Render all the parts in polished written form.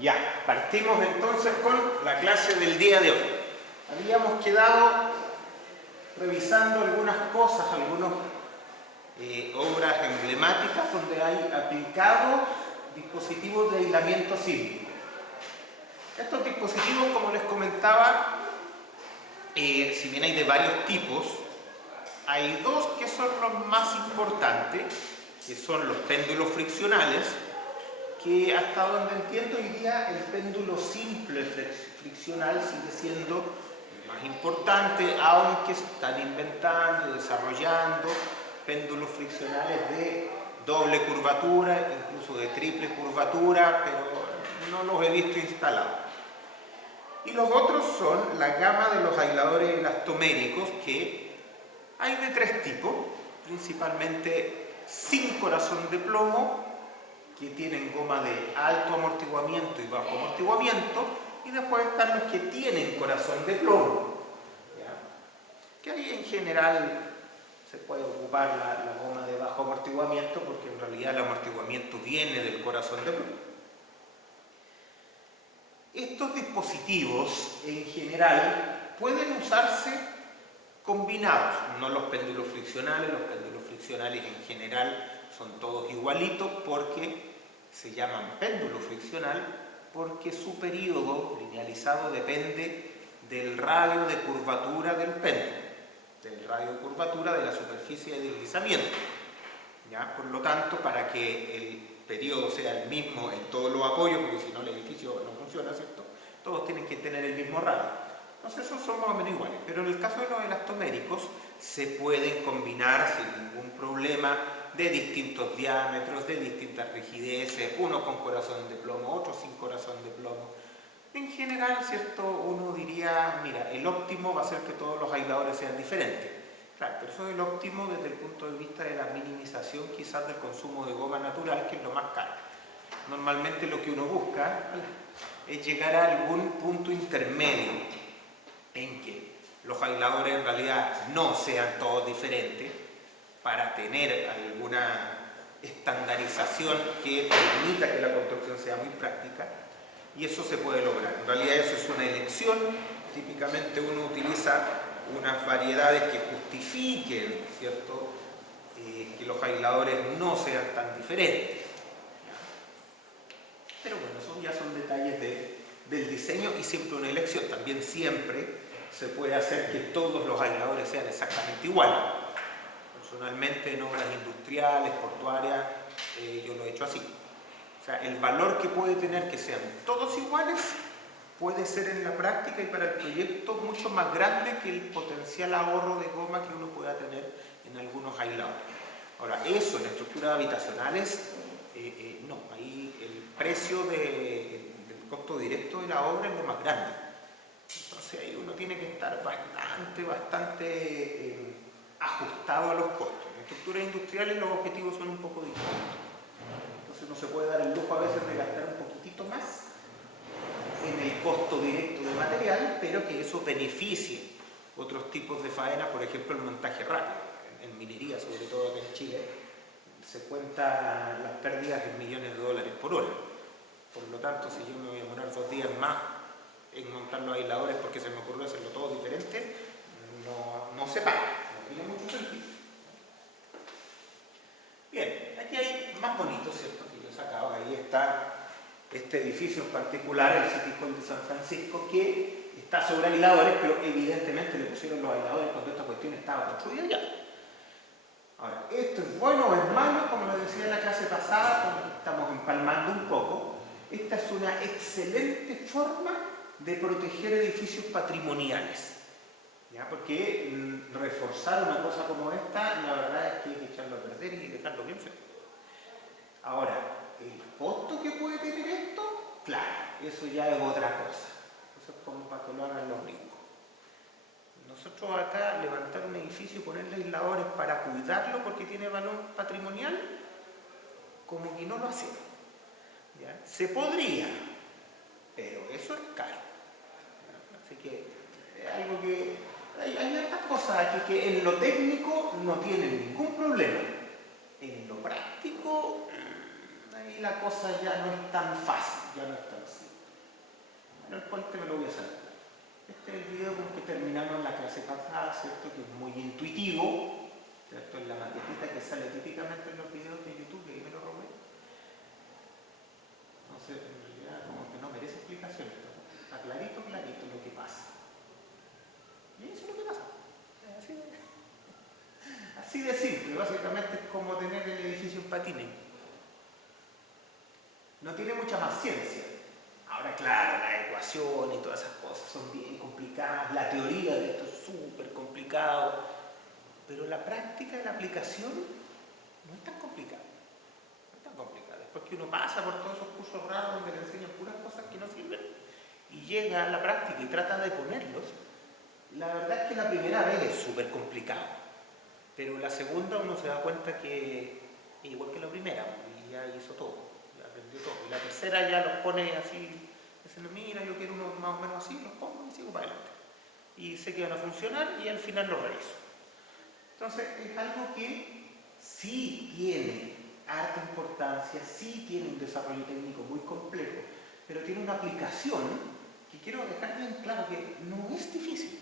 Ya, partimos entonces con la clase del día de hoy. Habíamos quedado revisando algunas cosas, algunas obras emblemáticas donde hay aplicados dispositivos de aislamiento sísmico. Estos dispositivos, como les comentaba, si bien hay de varios tipos, hay dos que son los más importantes, que son los péndulos friccionales, que hasta donde entiendo hoy día el péndulo simple friccional sigue siendo el más importante, aunque se están inventando, desarrollando péndulos friccionales de doble curvatura, incluso de triple curvatura, pero no los he visto instalados. Y los otros son la gama de los aisladores elastoméricos, que hay de tres tipos, principalmente sin corazón de plomo, que tienen goma de alto amortiguamiento y bajo amortiguamiento, y después están los que tienen corazón de plomo, ¿ya? Que ahí en general se puede ocupar la goma de bajo amortiguamiento, porque en realidad el amortiguamiento viene del corazón de plomo. Estos dispositivos en general pueden usarse combinados, no los péndulos friccionales. Los péndulos friccionales en general son todos igualitos porque se llaman péndulo friccional, porque su periodo linealizado depende del radio de curvatura del péndulo, del radio de curvatura de la superficie de deslizamiento, ¿ya? Por lo tanto, para que el periodo sea el mismo en todos los apoyos, porque si no el edificio no funciona, ¿cierto? Todos tienen que tener el mismo radio. Entonces esos son más o menos iguales, pero en el caso de los elastoméricos se pueden combinar sin ningún problema, de distintos diámetros, de distintas rigideces, uno con corazón de plomo, otro sin corazón de plomo. En general, ¿cierto? Uno diría, mira, el óptimo va a ser que todos los aisladores sean diferentes. Claro, pero eso es el óptimo desde el punto de vista de la minimización quizás del consumo de goma natural, que es lo más caro. Normalmente lo que uno busca es llegar a algún punto intermedio en que los aisladores en realidad no sean todos diferentes, para tener alguna estandarización que permita que la construcción sea muy práctica, y eso se puede lograr. En realidad eso es una elección. Típicamente uno utiliza unas variedades que justifiquen, ¿cierto? Que los aisladores no sean tan diferentes. Pero bueno, esos ya son detalles del diseño y siempre una elección. También siempre se puede hacer que todos los aisladores sean exactamente iguales. Personalmente en obras industriales, portuarias, yo lo he hecho así. O sea, el valor que puede tener que sean todos iguales puede ser en la práctica y para el proyecto mucho más grande que el potencial ahorro de goma que uno pueda tener en algunos aisladores. Ahora, eso en estructuras habitacionales, no, ahí el precio del costo directo de la obra es lo más grande. Entonces ahí uno tiene que estar bastante ajustado a los costos. En estructuras industriales los objetivos son un poco distintos. Entonces no se puede dar el lujo a veces de gastar un poquitito más en el costo directo de material, pero que eso beneficie otros tipos de faenas, por ejemplo el montaje rápido. En minería, sobre todo acá en Chile, se cuentan las pérdidas en millones de dólares por hora. Por lo tanto, si yo me voy a demorar 2 días más en montar los aisladores porque se me ocurrió hacerlo todo diferente, no se paga, no tiene mucho sentido. Bien, aquí hay más bonitos, ¿cierto? Que yo sacaba, ahí está este edificio en particular, el City Hall de San Francisco, que está sobre aisladores, pero evidentemente le pusieron los aisladores cuando esta cuestión estaba construida ya. Ahora, ¿esto es bueno o es malo? Como lo decía en la clase pasada, como estamos empalmando un poco, esta es una excelente forma de proteger edificios patrimoniales, ¿ya? Porque reforzar una cosa como esta, la verdad es que hay que echarlo a perder y dejarlo bien feo. Ahora, el costo que puede tener esto, claro, eso ya es otra cosa. Eso es como para que lo hagan los ricos. Nosotros acá levantar un edificio y ponerle aisladores para cuidarlo porque tiene valor patrimonial, como que no lo hacemos, ¿ya? Se podría, pero eso es caro, ¿ya? Así que es algo que hay estas cosas aquí que en lo técnico no tienen ningún problema, en lo práctico ahí la cosa ya no es tan fácil, ya no es tan simple. Bueno, el puente me lo voy a saltar. Este es el video con que terminamos la clase pasada, ¿cierto? Que es muy intuitivo, ¿cierto? En la maquetita que sale típicamente en los videos de YouTube, que ahí me lo robé. Entonces, en realidad, como que no merece explicación esto. Está clarito, clarito lo que pasa. Y eso es lo que pasa. Así de simple, básicamente es como tener el edificio en patines. No tiene mucha más ciencia. Ahora, claro, la ecuación y todas esas cosas son bien complicadas, la teoría de esto es súper complicado, pero la práctica y la aplicación no es tan complicada. No es tan complicada. Después que uno pasa por todos esos cursos raros donde le enseñan puras cosas que no sirven y llega a la práctica y trata de ponerlos, la verdad es que la primera vez es súper complicado, pero la segunda uno se da cuenta que es igual que la primera y ya hizo todo. Aprendió todo. Y la tercera ya los pone así, diciendo, mira, yo quiero uno más o menos así, los pongo y sigo para adelante. Y sé que van a funcionar y al final los reviso. Entonces, es algo que sí tiene harta importancia, sí tiene un desarrollo técnico muy complejo, pero tiene una aplicación que quiero dejar bien claro que no es difícil,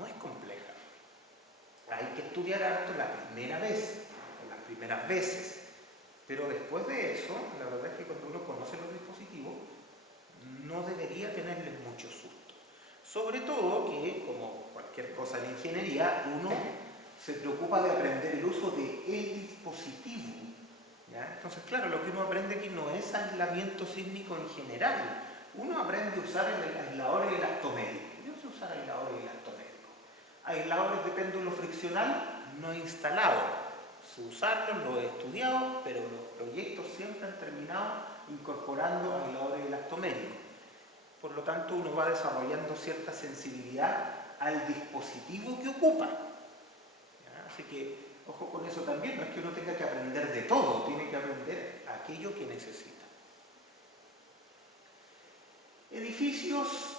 no es compleja. Hay que estudiar harto la primera vez, o las primeras veces. Pero después de eso, la verdad es que cuando uno conoce los dispositivos, no debería tenerles mucho susto. Sobre todo que, como cualquier cosa en ingeniería, uno se preocupa de aprender el uso del dispositivo. ¿Ya? Entonces, claro, lo que uno aprende aquí no es aislamiento sísmico en general. Uno aprende a usar el aislador elastográfico. Yo sé usar aisladores elastográficos. Aisladores de péndulo friccional no instalados. Sé usarlos, lo he estudiado, pero los proyectos siempre han terminado incorporando aisladores elastoméricos. Por lo tanto, uno va desarrollando cierta sensibilidad al dispositivo que ocupa. ¿Ya? Así que, ojo con eso también, no es que uno tenga que aprender de todo, tiene que aprender aquello que necesita. Edificios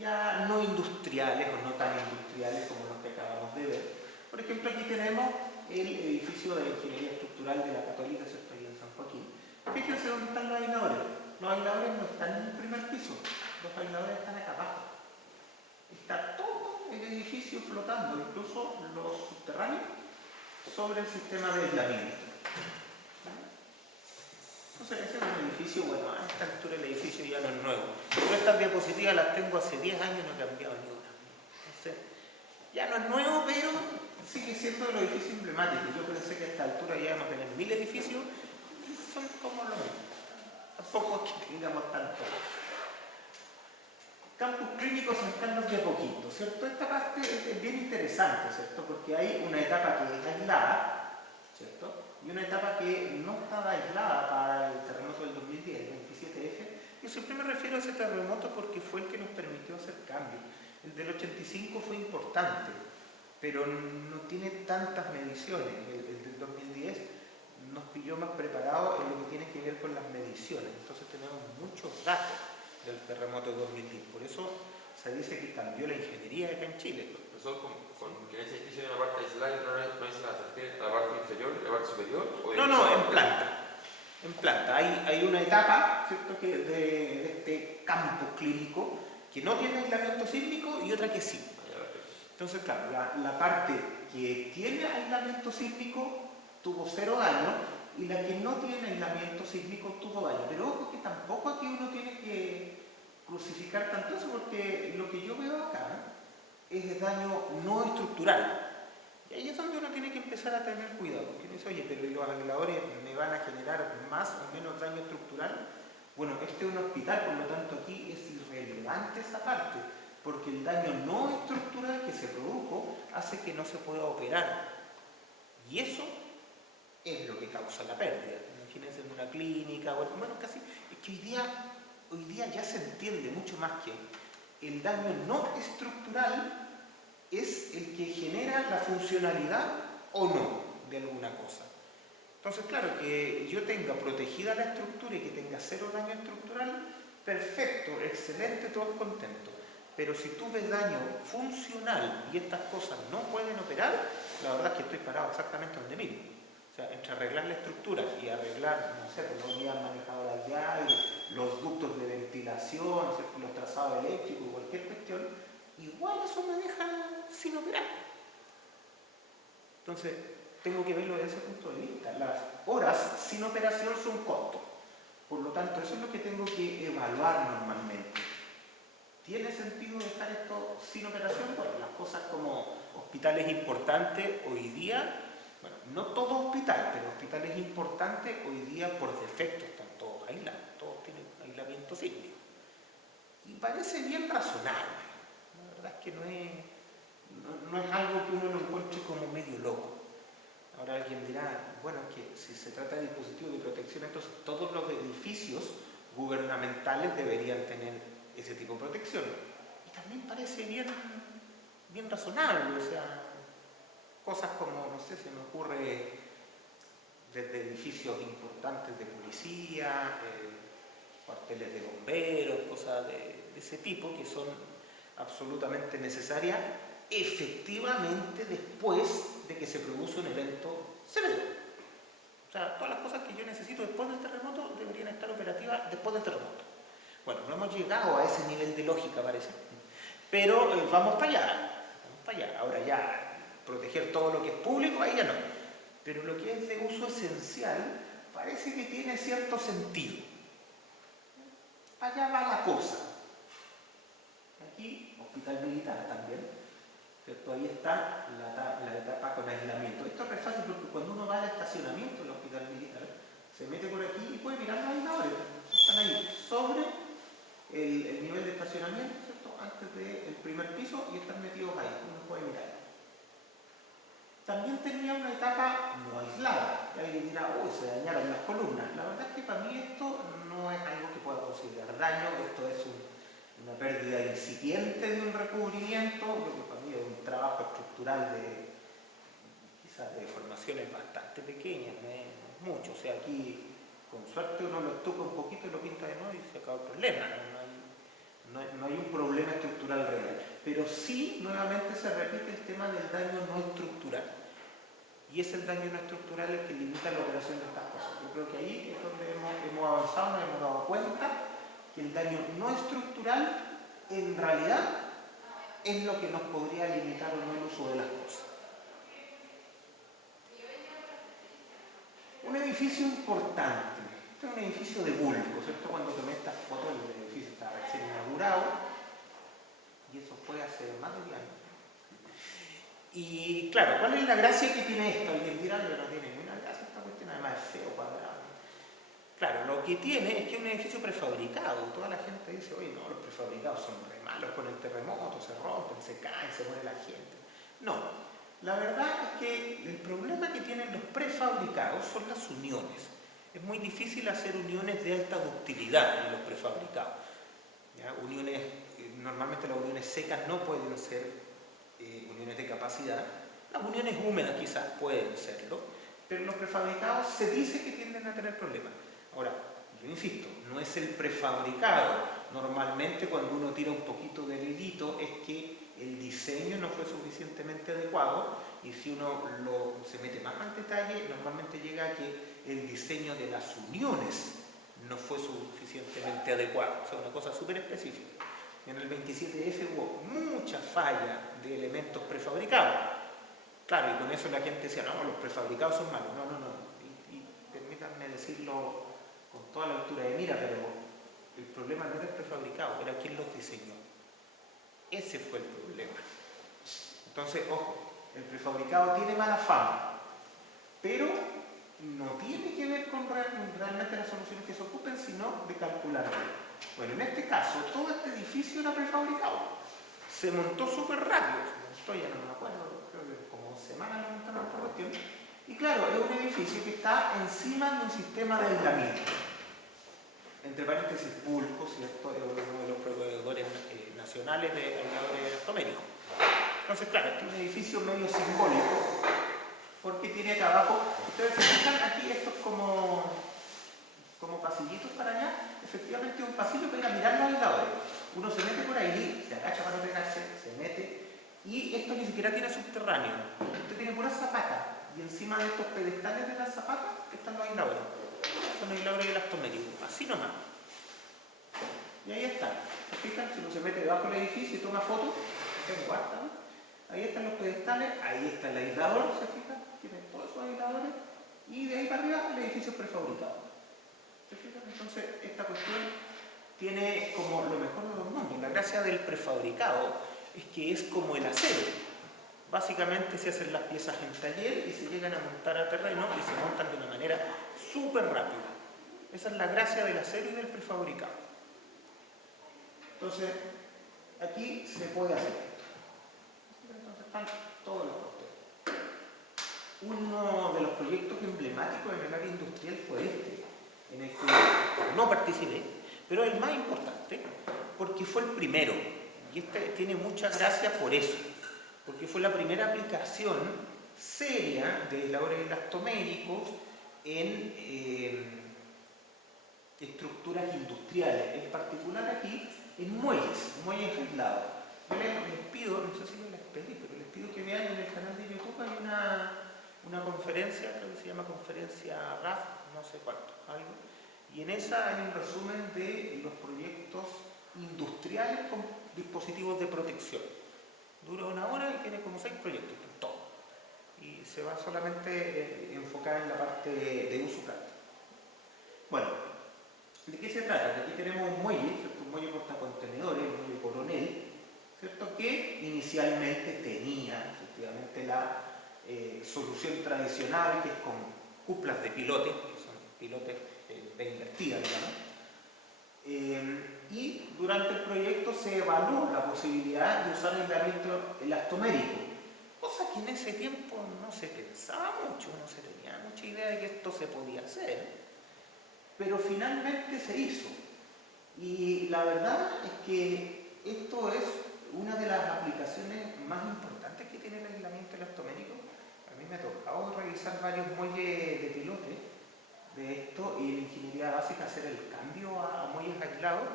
ya no industriales o no tan industriales como los que acabamos de ver. Por ejemplo, aquí tenemos el edificio de la Ingeniería Estructural de la Católica, ¿cierto? Ahí en San Joaquín. Fíjense dónde están los aisladores. Los aisladores no están en el primer piso, los aisladores están acá abajo. Está todo el edificio flotando, incluso los subterráneos, sobre el sistema de aislamiento. Entonces, ese es un edificio, bueno, a esta altura el edificio ya no es nuevo. Pero estas diapositivas las tengo hace 10 años y no he cambiado ni una. Entonces, ya no es nuevo, pero sigue siendo de los edificios emblemáticos. Yo pensé que a esta altura ya vamos a tener 1000 edificios y son como lo mismo. Tampoco es que tengamos tanto. Campus clínicos San Carlos de Apoquindo, ¿cierto? Esta parte es bien interesante, ¿cierto? Porque hay una etapa que es aislada, ¿cierto? Y una etapa que no estaba aislada para el terremoto del 2010, el 27F. Yo siempre me refiero a ese terremoto porque fue el que nos permitió hacer cambios. El del 85 fue importante, pero no tiene tantas mediciones. El del 2010 nos pilló más preparados en lo que tiene que ver con las mediciones. Entonces tenemos muchos datos del terremoto de 2010. Por eso se dice que cambió la ingeniería acá en Chile. ¿Eso con que en ese edificio hay una parte aislada y no es la parte inferior y la parte superior? No, en planta. En planta. Hay una etapa, ¿cierto?, que de este campo clínico que no tiene aislamiento sísmico y otra que sí. Entonces, claro, la parte que tiene aislamiento sísmico tuvo 0 daño y la que no tiene aislamiento sísmico tuvo daño. Pero ojo que tampoco aquí uno tiene que crucificar tanto eso, porque lo que yo veo acá es daño no estructural. Y ahí es donde uno tiene que empezar a tener cuidado, porque uno dice, oye, pero los aisladores me van a generar más o menos daño estructural. Bueno, este es un hospital, por lo tanto aquí es irrelevante esa parte, porque el daño no estructural que se produjo hace que no se pueda operar. Y eso es lo que causa la pérdida. Imagínense en una clínica, bueno, casi, es que hoy día ya se entiende mucho más que el daño no estructural es el que genera la funcionalidad o no de alguna cosa. Entonces, claro, que yo tenga protegida la estructura y que tenga 0 daño estructural, perfecto, excelente, todos contentos. Pero si tú ves daño funcional y estas cosas no pueden operar, la verdad es que estoy parado exactamente donde mismo. O sea, entre arreglar la estructura y arreglar, no sé, pues, las unidades manejadoras de aire, los ductos de ventilación, ¿cierto? Los trazados eléctricos, cualquier cuestión, igual eso me deja sin operar. Entonces, tengo que verlo desde ese punto de vista. Las horas sin operación son costo. Por lo tanto, eso es lo que tengo que evaluar normalmente. ¿Tiene sentido dejar esto sin operación? Bueno, las cosas como hospitales importantes hoy día, bueno, no todo hospital, pero hospitales importantes hoy día por defecto están todos aislados, todos tienen aislamiento sísmico. Y parece bien razonable. La verdad es que no es algo que uno lo encuentre como medio loco. Ahora alguien dirá, bueno, que si se trata de dispositivos de protección, entonces todos los edificios gubernamentales deberían tener ese tipo de protección. Y también parece bien razonable, o sea, cosas como, no sé, se me ocurre desde edificios importantes de policía, cuarteles de bomberos, cosas de ese tipo que son absolutamente necesarias efectivamente después de que se produce un evento severo. O sea, todas las cosas que yo necesito después del terremoto deberían estar operativas después del terremoto. Bueno, no hemos llegado a ese nivel de lógica, parece, pero vamos para allá. Ahora ya, proteger todo lo que es público, ahí ya no. Pero lo que es de uso esencial parece que tiene cierto sentido. Allá va la cosa. Aquí, hospital militar también, ¿cierto? Ahí está la etapa con aislamiento. Esto es fácil porque cuando uno va al estacionamiento del hospital militar, se mete por aquí y puede mirar los aisladores. Están ahí sobre el nivel de estacionamiento, ¿cierto? Antes del primer piso y están metidos ahí, uno puede mirar. También tenía una etapa no aislada. Y alguien dirá, uy, se dañaron las columnas. La verdad es que para mí esto no es algo que pueda considerar daño, esto es una pérdida incipiente de un recubrimiento, lo que para mí es un trabajo estructural quizás de formaciones bastante pequeñas, no es mucho. O sea, aquí con suerte uno lo estuca un poquito y lo pinta de nuevo y se acaba el problema. No hay un problema estructural real. Pero sí, nuevamente se repite el tema del daño no estructural. Y es el daño no estructural el que limita la operación de estas cosas. Yo creo que ahí es donde hemos avanzado, nos hemos dado cuenta que el daño no estructural en realidad es lo que nos podría limitar o no el uso de las cosas. Un edificio importante. Este es un edificio de bulco, ¿cierto? Cuando tomé estas fotos, el edificio estaba recién inaugurado y eso fue hace más de 10 años. Y claro, ¿cuál es la gracia que tiene esto? Alguien dirá que no tiene ninguna gracia esta cuestión, además es feo, cuadrado. Claro, lo que tiene es que es un edificio prefabricado. Toda la gente dice, oye, no, los prefabricados son re malos con el terremoto, se rompen, se caen, se muere la gente. No, la verdad es que el problema que tienen los prefabricados son las uniones. Es muy difícil hacer uniones de alta ductilidad en los prefabricados. ¿Ya? Normalmente las uniones secas no pueden ser uniones de capacidad. Las uniones húmedas quizás pueden serlo, pero los prefabricados se dice que tienden a tener problemas. Ahora, yo insisto, no es el prefabricado. Normalmente cuando uno tira un poquito del hilito es que el diseño no fue suficientemente adecuado y si uno se mete más al detalle, normalmente llega a que el diseño de las uniones no fue suficientemente adecuado. O sea, una cosa súper específica. En el 27F hubo mucha falla de elementos prefabricados. Claro, y con eso la gente decía, no, los prefabricados son malos. No. Y permítanme decirlo con toda la altura de mira, pero el problema no era el prefabricado, era quien los diseñó. Ese fue el problema. Entonces, ojo, el prefabricado tiene mala fama, pero no tiene que ver con realmente las soluciones que se ocupen, sino de calcular. Bueno, en este caso, todo este edificio era prefabricado. Se montó súper rápido. Ya no me acuerdo, creo que como semanas lo montaron esta cuestión. Y claro, es un edificio que está encima de un sistema de aislamiento. Entre paréntesis, Bulco, ¿cierto? Es uno de los proveedores nacionales de aisladores numéricos. Entonces, claro, este es un edificio medio simbólico, porque tiene acá abajo, ustedes se fijan aquí estos como pasillitos para allá, efectivamente es un pasillo para ir a mirar los aisladores. Uno se mete por ahí, se agacha para no pegarse, se mete, y esto ni siquiera tiene subterráneo, esto tiene pura zapata, y encima de estos pedestales de las zapatas están los aisladores. Son aisladores elastoméricos, así nomás. Y ahí están. ¿Se fijan? Si uno se mete debajo del edificio y toma fotos, tengo harta, ¿no? Ahí están los pedestales, ahí está el aislador, ¿se fijan? Tienen todos esos aisladores, y de ahí para arriba el edificio es prefabricado. ¿Se fijan? Entonces, esta cuestión tiene como lo mejor de los mundos. La gracia del prefabricado es que es como el acero. Básicamente se hacen las piezas en taller y se llegan a montar a terreno y se montan de una manera súper rápida. Esa es la gracia del acero y del prefabricado. Entonces, aquí se puede hacer esto. Entonces están todos los costes. Uno de los proyectos emblemáticos en el área industrial fue este, en el que no participé, pero el más importante porque fue el primero. Y este tiene mucha gracia por eso, porque fue la primera aplicación seria de aisladores elastoméricos en estructuras industriales, en particular aquí en muelles aislados. Yo les pido, no sé si les pedí, pero les pido que vean en el canal de YouTube, hay una conferencia, creo que se llama conferencia RAF, no sé cuánto, algo, y en esa hay un resumen de los proyectos industriales con dispositivos de protección. Dura 1 hora y tiene como 6 proyectos, todo. Y se va solamente enfocar en la parte de uso práctico. Bueno, ¿de qué se trata? Aquí tenemos un muelle, ¿cierto? Un muelle portacontenedores, un muelle Coronel, ¿cierto? Que inicialmente tenía efectivamente la solución tradicional, que es con cuplas de pilotes, que son pilotes de invertida, digamos. Y durante el proyecto se evaluó la posibilidad de usar aislamiento elastomérico, cosa que en ese tiempo no se pensaba mucho, no se tenía mucha idea de que esto se podía hacer, pero finalmente se hizo. Y la verdad es que esto es una de las aplicaciones más importantes que tiene el aislamiento elastomérico. A mí me ha tocado revisar varios muelles de pilotes de esto y en ingeniería básica hacer el cambio a muelles aislados,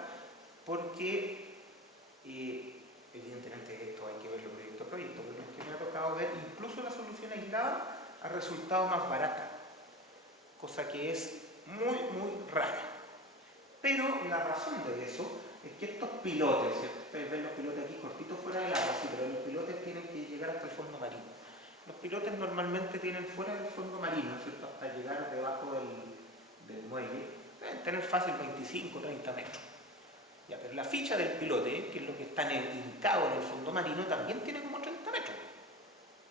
porque evidentemente esto hay que verlo proyecto a proyecto, pero es que me ha tocado ver incluso la solución aislada ha resultado más barata, cosa que es muy rara. Pero la razón de eso es que estos pilotes, ¿cierto? Ustedes ven los pilotes aquí cortitos fuera del agua, sí, pero los pilotes tienen que llegar hasta el fondo marino. Los pilotes normalmente tienen fuera del fondo marino, ¿cierto? Hasta llegar debajo del muelle, deben tener fácil 25 o 30 metros. Ya, pero la ficha del pilote, que es lo que está hincado en el fondo marino, también tiene como 30 metros.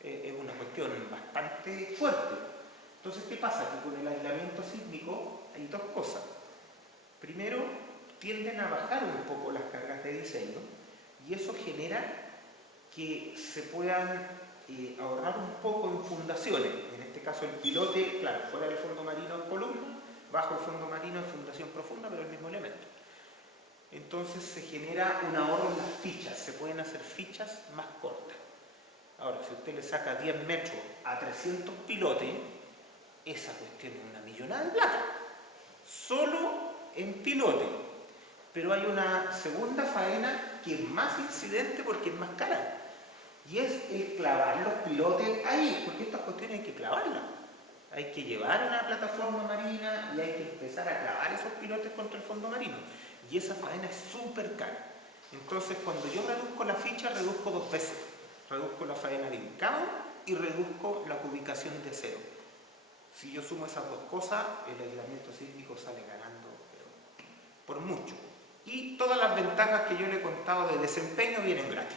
Es una cuestión bastante fuerte. Entonces, ¿qué pasa? Que con el aislamiento sísmico hay dos cosas. Primero, tienden a bajar un poco las cargas de diseño y eso genera que se puedan ahorrar un poco en fundaciones. En este caso el pilote, claro, fuera del fondo marino en columna, bajo el fondo marino en fundación profunda, pero el mismo elemento. Entonces se genera un ahorro en las fichas, se pueden hacer fichas más cortas. Ahora, si usted le saca 10 metros a 300 pilotes, esa cuestión es una millonada de plata. Solo en pilote. Pero hay una segunda faena que es más incidente porque es más cara. Y es el clavar los pilotes ahí, porque estas cuestiones hay que clavarlas. Hay que llevar una plataforma marina y hay que empezar a clavar esos pilotes contra el fondo marino. Y esa faena es súper cara. Entonces, cuando yo reduzco la ficha, reduzco 2 veces. Reduzco la faena de hincado y reduzco la cubicación de acero. Si yo sumo esas dos cosas, el aislamiento sísmico sale ganando, pero por mucho. Y todas las ventajas que yo le he contado de desempeño vienen gratis.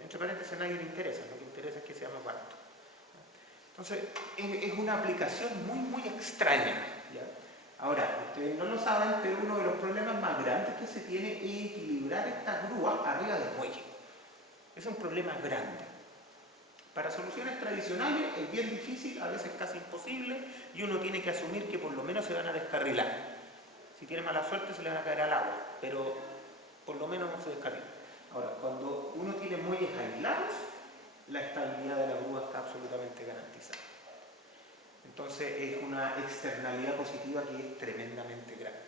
Entre paréntesis, a nadie le interesa, lo que interesa es que sea más barato. Entonces, es una aplicación muy extraña, ¿ya? Ahora, ustedes no lo saben, pero uno de los problemas más grandes que se tiene es equilibrar esta grúa arriba del muelle. Es un problema grande. Para soluciones tradicionales es bien difícil, a veces casi imposible, y uno tiene que asumir que por lo menos se van a descarrilar. Si tiene mala suerte se le van a caer al agua, pero por lo menos no se descarrilan. Ahora, cuando uno tiene muelles aislados, la estabilidad de la grúa está absolutamente garantizada. Entonces es una externalidad positiva que es tremendamente grande.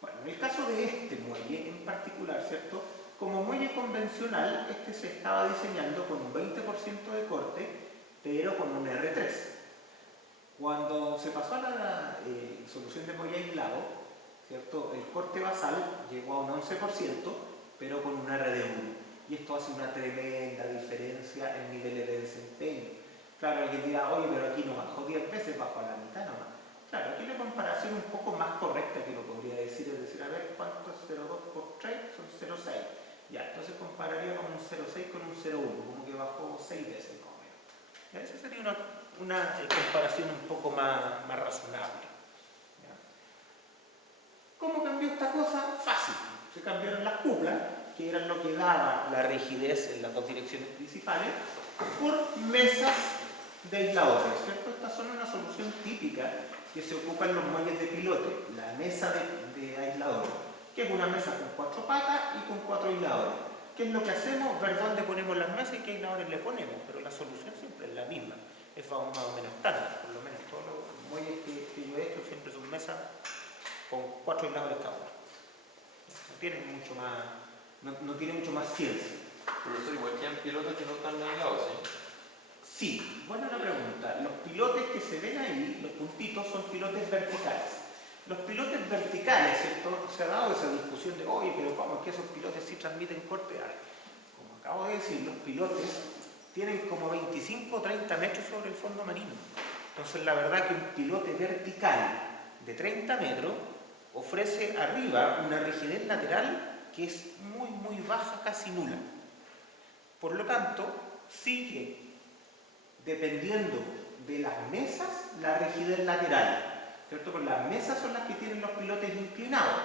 Bueno, en el caso de este muelle en particular, ¿cierto? Como muelle convencional, este se estaba diseñando con un 20% de corte pero con un R3. Cuando se pasó a la solución de muelle aislado, ¿cierto? El corte basal llegó a un 11%, pero con un R de 1. Y esto hace una tremenda diferencia en niveles de desempeño. Claro, alguien dirá, oye, pero aquí no bajó 10 veces, bajó a la mitad nomás. Claro, aquí la comparación un poco más correcta que lo podría decir, es decir, a ver, ¿cuánto es 0,2 por 3? Son 0,6. Ya, entonces compararíamos un 0,6 con un 0,1, como que bajó 6 veces más o menos. Ya, esa sería una comparación un poco más razonable. ¿Ya? ¿Cómo cambió esta cosa? Fácil. Se cambiaron las cuplas, que eran lo que daba la rigidez en las dos direcciones principales, por mesas de aisladores, ¿cierto? Estas son una solución típica que se ocupa en los muelles de pilote, la mesa de aisladores, que es una mesa con 4 patas y con 4 aisladores. ¿Qué es lo que hacemos? Ver dónde ponemos las mesas y qué aisladores le ponemos, pero la solución siempre es la misma, es más o menos estándar, por lo menos todos los muelles que yo he hecho siempre son mesas con 4 aisladores cada uno. No tiene mucho más, no tiene mucho más ciencia. Profesor, igual que en pilotos que no están aislados, ¿sí? Sí, buena la pregunta. Los pilotes que se ven ahí, los puntitos, son pilotes verticales. Los pilotes verticales, ¿cierto? Se ha dado esa discusión de, oye, pero ¿cómo es que esos pilotes sí transmiten corte? Como acabo de decir, los pilotes tienen como 25 o 30 metros sobre el fondo marino. Entonces, la verdad que un pilote vertical de 30 metros ofrece arriba una rigidez lateral que es muy, muy baja, casi nula. Por lo tanto, sigue dependiendo de las mesas, la rigidez lateral, ¿cierto? Porque las mesas son las que tienen los pilotes inclinados.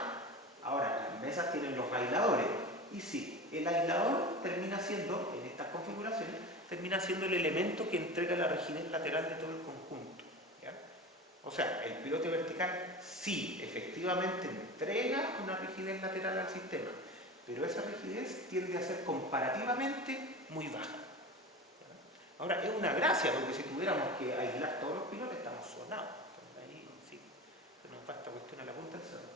Ahora, las mesas tienen los aisladores. Y sí, el aislador termina siendo, en estas configuraciones, termina siendo el elemento que entrega la rigidez lateral de todo el conjunto. ¿Ya? O sea, el pilote vertical sí, efectivamente entrega una rigidez lateral al sistema, pero esa rigidez tiende a ser comparativamente muy baja. Ahora, es una gracia, porque si tuviéramos que aislar todos los pilotes, estamos sonados. Ahí sí, se nos va esta cuestión a la punta del cerro.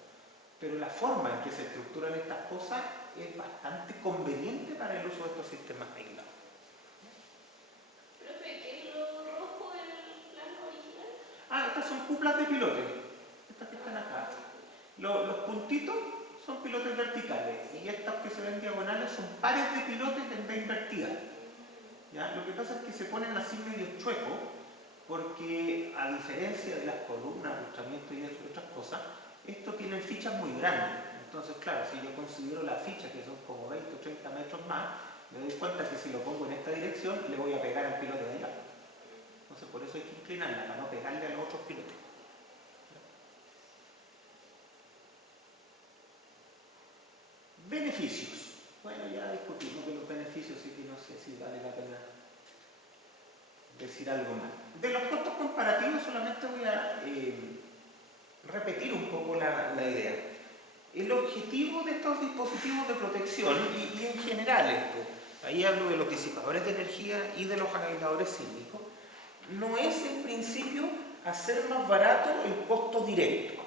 Pero la forma en que se estructuran estas cosas es bastante conveniente para el uso de estos sistemas aislados. Profe, ¿qué es lo rojo del plano original? Estas son cuplas de pilotes. Estas que están acá. Los puntitos son pilotes verticales y estas que se ven diagonales son pares de pilotes en V invertida. ¿Ya? Lo que pasa es que se ponen así medio chuecos porque, a diferencia de las columnas, lustramiento y otras cosas, estos tienen fichas muy grandes. Entonces, claro, si yo considero las fichas que son como 20 o 30 metros más, me doy cuenta que si lo pongo en esta dirección le voy a pegar al pilote de allá. Entonces, por eso hay que inclinarla para no pegarle a los otros pilotes. Beneficios. Bueno, ya discutimos que los beneficios, sí que no sé si vale la pena decir algo más. De los costos comparativos solamente voy a repetir un poco la idea. El objetivo de estos dispositivos de protección, y en general esto, ahí hablo de los disipadores de energía y de los aisladores sísmicos, no es en principio hacer más barato el costo directo.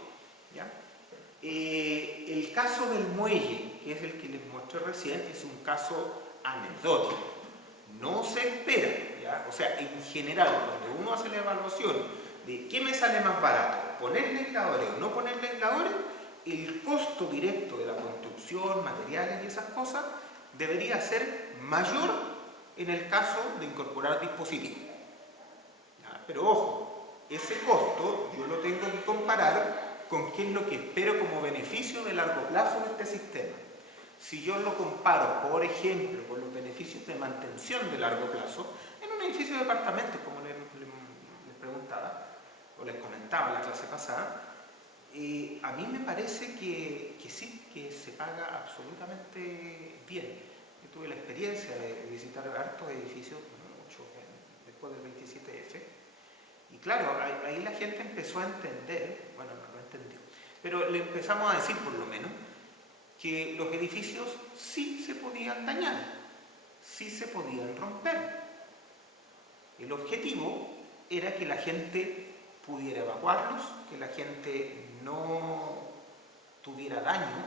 ¿Ya? El caso del muelle, que es el que les mostré recién, es un caso anecdótico. No se espera, ¿ya? O sea, en general, cuando uno hace la evaluación de qué me sale más barato, ponerle aisladores o no ponerle aisladores, el costo directo de la construcción, materiales y esas cosas debería ser mayor en el caso de incorporar dispositivos. ¿Ya? Pero ojo, ese costo yo lo tengo que comparar con qué es lo que espero como beneficio de largo plazo de este sistema. Si yo lo comparo, por ejemplo, con los beneficios de mantención de largo plazo, en un edificio de departamentos, como les preguntaba, o les comentaba en la clase pasada, a mí me parece que sí, que se paga absolutamente bien. Yo tuve la experiencia de visitar hartos edificios, muchos, después del 27F, y claro, ahí la gente empezó a entender, bueno, no entendió, pero le empezamos a decir por lo menos, que los edificios sí se podían dañar, sí se podían romper. El objetivo era que la gente pudiera evacuarlos, que la gente no tuviera daño,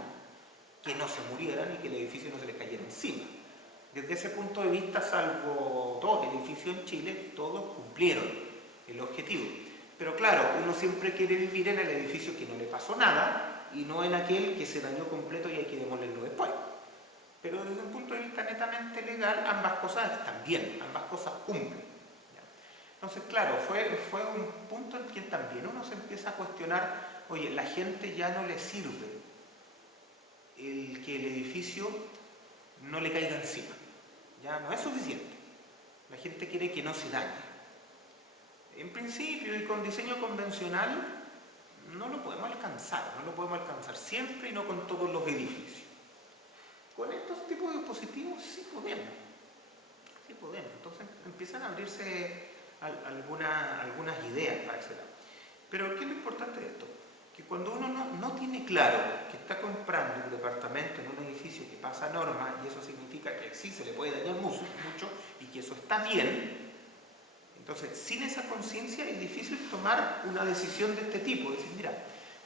que no se murieran y que el edificio no se les cayera encima. Desde ese punto de vista, salvo 2 edificios en Chile, todos cumplieron el objetivo. Pero claro, uno siempre quiere vivir en el edificio que no le pasó nada y no en aquel que se dañó completo y hay que demolerlo después. Pero desde un punto de vista netamente legal, ambas cosas están bien, ambas cosas cumplen. Entonces, claro, fue un punto en que también uno se empieza a cuestionar, oye, la gente ya no le sirve el que el edificio no le caiga encima. Ya no es suficiente. La gente quiere que no se dañe. En principio y con diseño convencional no lo podemos alcanzar siempre y no con todos los edificios. Con estos tipos de dispositivos sí podemos. Entonces empiezan a abrirse algunas ideas para ese lado. Pero ¿qué es lo importante de esto? Que cuando uno no tiene claro que está comprando un departamento en un edificio que pasa norma, y eso significa que sí se le puede dañar mucho y que eso está bien, entonces sin esa conciencia es difícil tomar una decisión de este tipo. Decir, mira,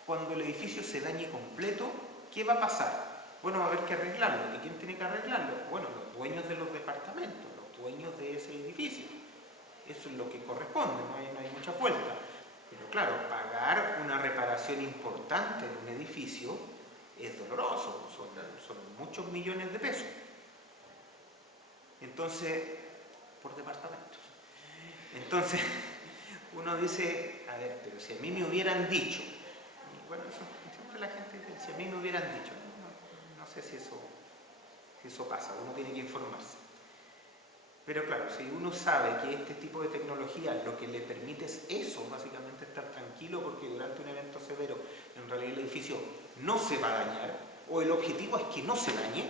cuando el edificio se dañe completo, ¿qué va a pasar? Bueno, va a haber que arreglarlo. ¿Y quién tiene que arreglarlo? Bueno, los dueños de los departamentos, los dueños de ese edificio. Eso es lo que corresponde, no hay mucha vuelta. Pero claro, pagar una reparación importante en un edificio es doloroso, son muchos millones de pesos. Entonces, por departamentos. Entonces, uno dice, a ver, pero si a mí me hubieran dicho, y bueno, siempre la gente dice, si a mí me hubieran dicho, no sé si eso pasa, uno tiene que informarse. Pero claro, si uno sabe que este tipo de tecnología lo que le permite es eso, básicamente estar tranquilo porque durante un evento severo en realidad el edificio no se va a dañar, o el objetivo es que no se dañe,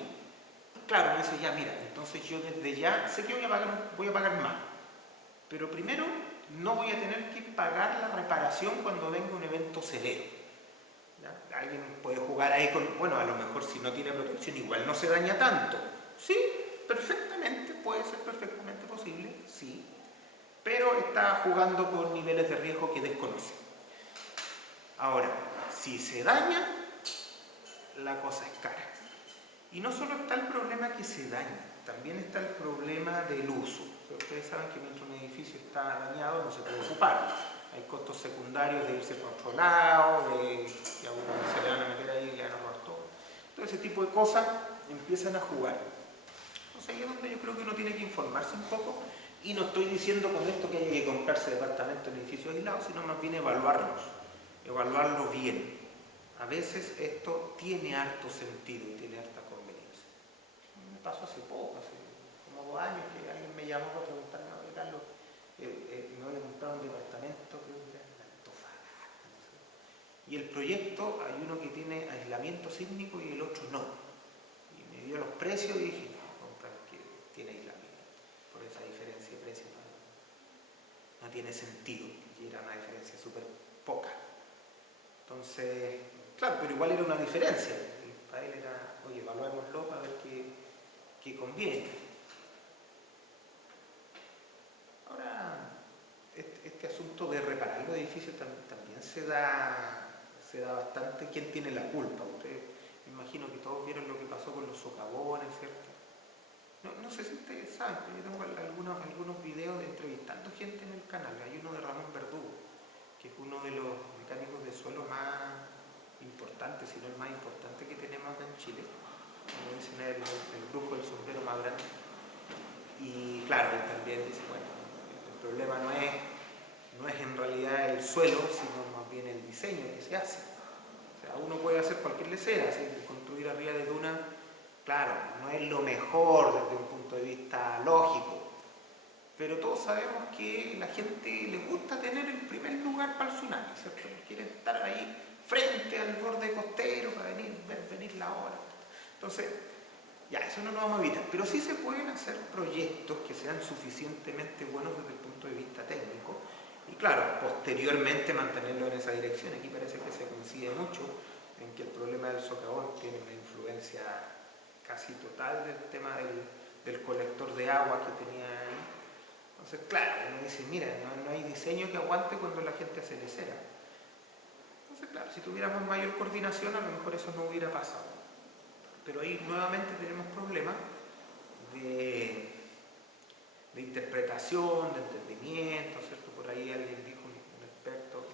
claro, uno dice ya, mira, entonces yo desde ya sé que voy a pagar más, pero primero no voy a tener que pagar la reparación cuando venga un evento severo. ¿Ya? Alguien puede jugar ahí con, bueno, a lo mejor si no tiene protección igual no se daña tanto. Sí, perfectamente, puede ser perfectamente posible, sí, pero está jugando con niveles de riesgo que desconoce. Ahora, si se daña, la cosa es cara. Y no solo está el problema que se daña, también está el problema del uso. Ustedes saben que mientras un edificio está dañado no se puede ocupar. Hay costos secundarios de irse por otro lado, de que a uno se le van a meter ahí y le van a robar todo. Todo ese tipo de cosas empiezan a jugar. Entonces ahí es donde yo creo que uno tiene que informarse un poco, y no estoy diciendo con esto que haya que comprarse departamentos en edificios aislados, sino más bien evaluarlos bien. A veces esto tiene harto sentido y tiene harta conveniencia. Me pasó hace poco, hace como 2 años, que alguien me llamó para preguntarme, oye Carlos, me voy a comprar un departamento en Antofagasta, no sé. Y el proyecto, hay uno que tiene aislamiento sísmico y el otro no. Y me dio los precios y dije, no, compra el que tiene aislamiento. Por esa diferencia de precio no tiene sentido, y era una diferencia súper poca. Entonces, claro, pero igual era una diferencia. Y para él era, oye, evaluémoslo para ver qué conviene. Ahora, este asunto de reparar los edificios también se da bastante. ¿Quién tiene la culpa? Ustedes, me imagino que todos vieron lo que pasó con los socavones, ¿cierto? No sé si ustedes saben, pero yo tengo algunos videos de entrevistando gente en el canal. Hay uno de Ramón Verdugo, que es uno de los mecánicos de suelo más importantes, si no el más importante que tenemos acá en Chile. Como dicen, el grupo del sombrero más grande. Y claro, él también dice, bueno, el problema no es en realidad el suelo, sino más bien el diseño que se hace. O sea, uno puede hacer cualquier lecera, ¿sí? Construir arriba de duna, claro, no es lo mejor desde un punto de vista lógico, pero todos sabemos que la gente le gusta tener el primer lugar para el tsunami, ¿cierto? Quiere estar ahí frente al borde costero para ver venir la ola. Entonces, ya, eso no lo vamos a evitar, pero sí se pueden hacer proyectos que sean suficientemente buenos desde el punto de vista técnico y claro, posteriormente mantenerlo en esa dirección. Aquí parece que se coincide mucho en que el problema del socavón tiene una influencia casi total del tema del colector de agua que tenía ahí. Entonces, claro, uno dice, mira, no hay diseño que aguante cuando la gente hace lecera. Entonces, claro, si tuviéramos mayor coordinación, a lo mejor eso no hubiera pasado. Pero ahí nuevamente tenemos problemas de, de interpretación, de entendimiento, ¿cierto? Por ahí alguien dijo, un experto,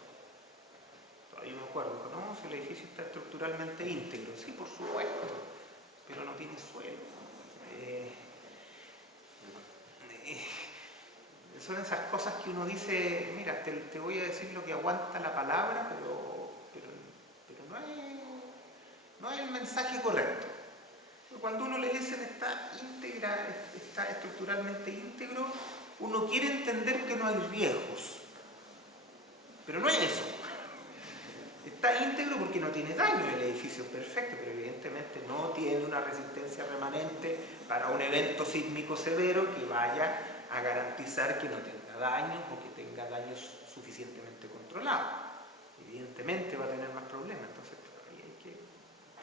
todavía no me acuerdo, dijo, no, si el edificio está estructuralmente íntegro, sí, por supuesto, pero no tiene suelo. Son esas cosas que uno dice, mira, te voy a decir lo que aguanta la palabra, pero no es el mensaje correcto. Cuando uno le dicen está íntegra, está estructuralmente íntegro, uno quiere entender que no hay riesgos. Pero no es eso. Está íntegro porque no tiene daño, el edificio es perfecto, pero evidentemente no tiene una resistencia remanente para un evento sísmico severo que vaya a garantizar que no tenga daños o que tenga daños suficientemente controlados. Evidentemente va a tener más problemas, entonces ahí hay que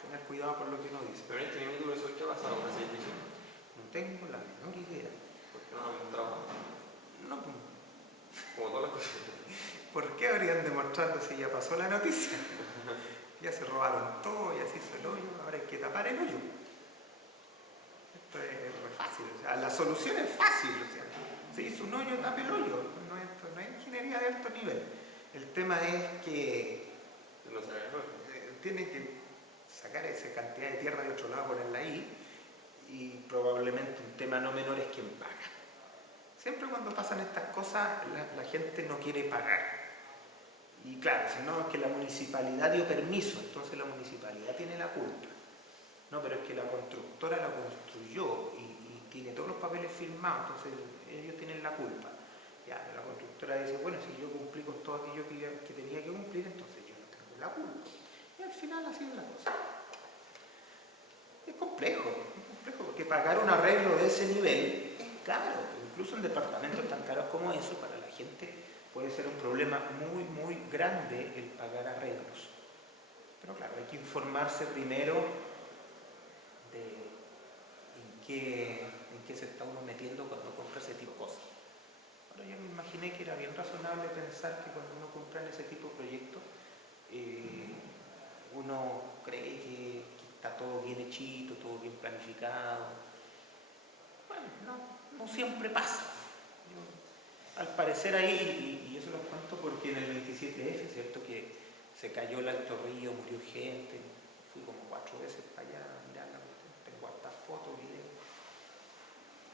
tener cuidado con lo que uno dice. Pero en este minuto, profesor, ¿qué ha pasado con ese edificio? No tengo la menor idea. ¿Por qué no lo han mostrado? No, pues, Como todas las cosas. ¿por qué habrían de mostrarlo si ya pasó la noticia? Ya se robaron todo, ya se hizo el hoyo, ahora hay que tapar el hoyo. Esto es muy fácil, o sea, la solución es fácil, o sea, se hizo un hoyo, tape el hoyo, no es ingeniería de alto nivel. El tema es que No se ve, ¿no? tienen que sacar esa cantidad de tierra de otro lado, ponerla ahí, y probablemente un tema no menor es quién paga. Siempre cuando pasan estas cosas, la gente no quiere pagar. Y claro, si no, es que la municipalidad dio permiso, entonces la municipalidad tiene la culpa. No, pero es que la constructora la construyó y tiene todos los papeles firmados, entonces ellos tienen la culpa. Ya, la constructora dice, bueno, si yo cumplí con todo aquello que tenía que cumplir, entonces yo no tengo la culpa. Y al final ha sido la cosa. Es complejo, porque pagar un arreglo de ese nivel es caro. Incluso en departamentos tan caros como eso, para la gente puede ser un problema muy, muy grande el pagar arreglos. Pero claro, hay que informarse primero de en qué se está uno metiendo cuando compra ese tipo de cosas. Ahora yo me imaginé que era bien razonable pensar que cuando uno compra en ese tipo de proyectos, uno cree que está todo bien hechito, todo bien planificado. Bueno, no siempre pasa. Al parecer ahí, y eso lo cuento porque en el 27F, ¿cierto? Que se cayó el Alto Río, murió gente, fui como 4 veces para allá a mirarla, tengo hartas fotos, videos.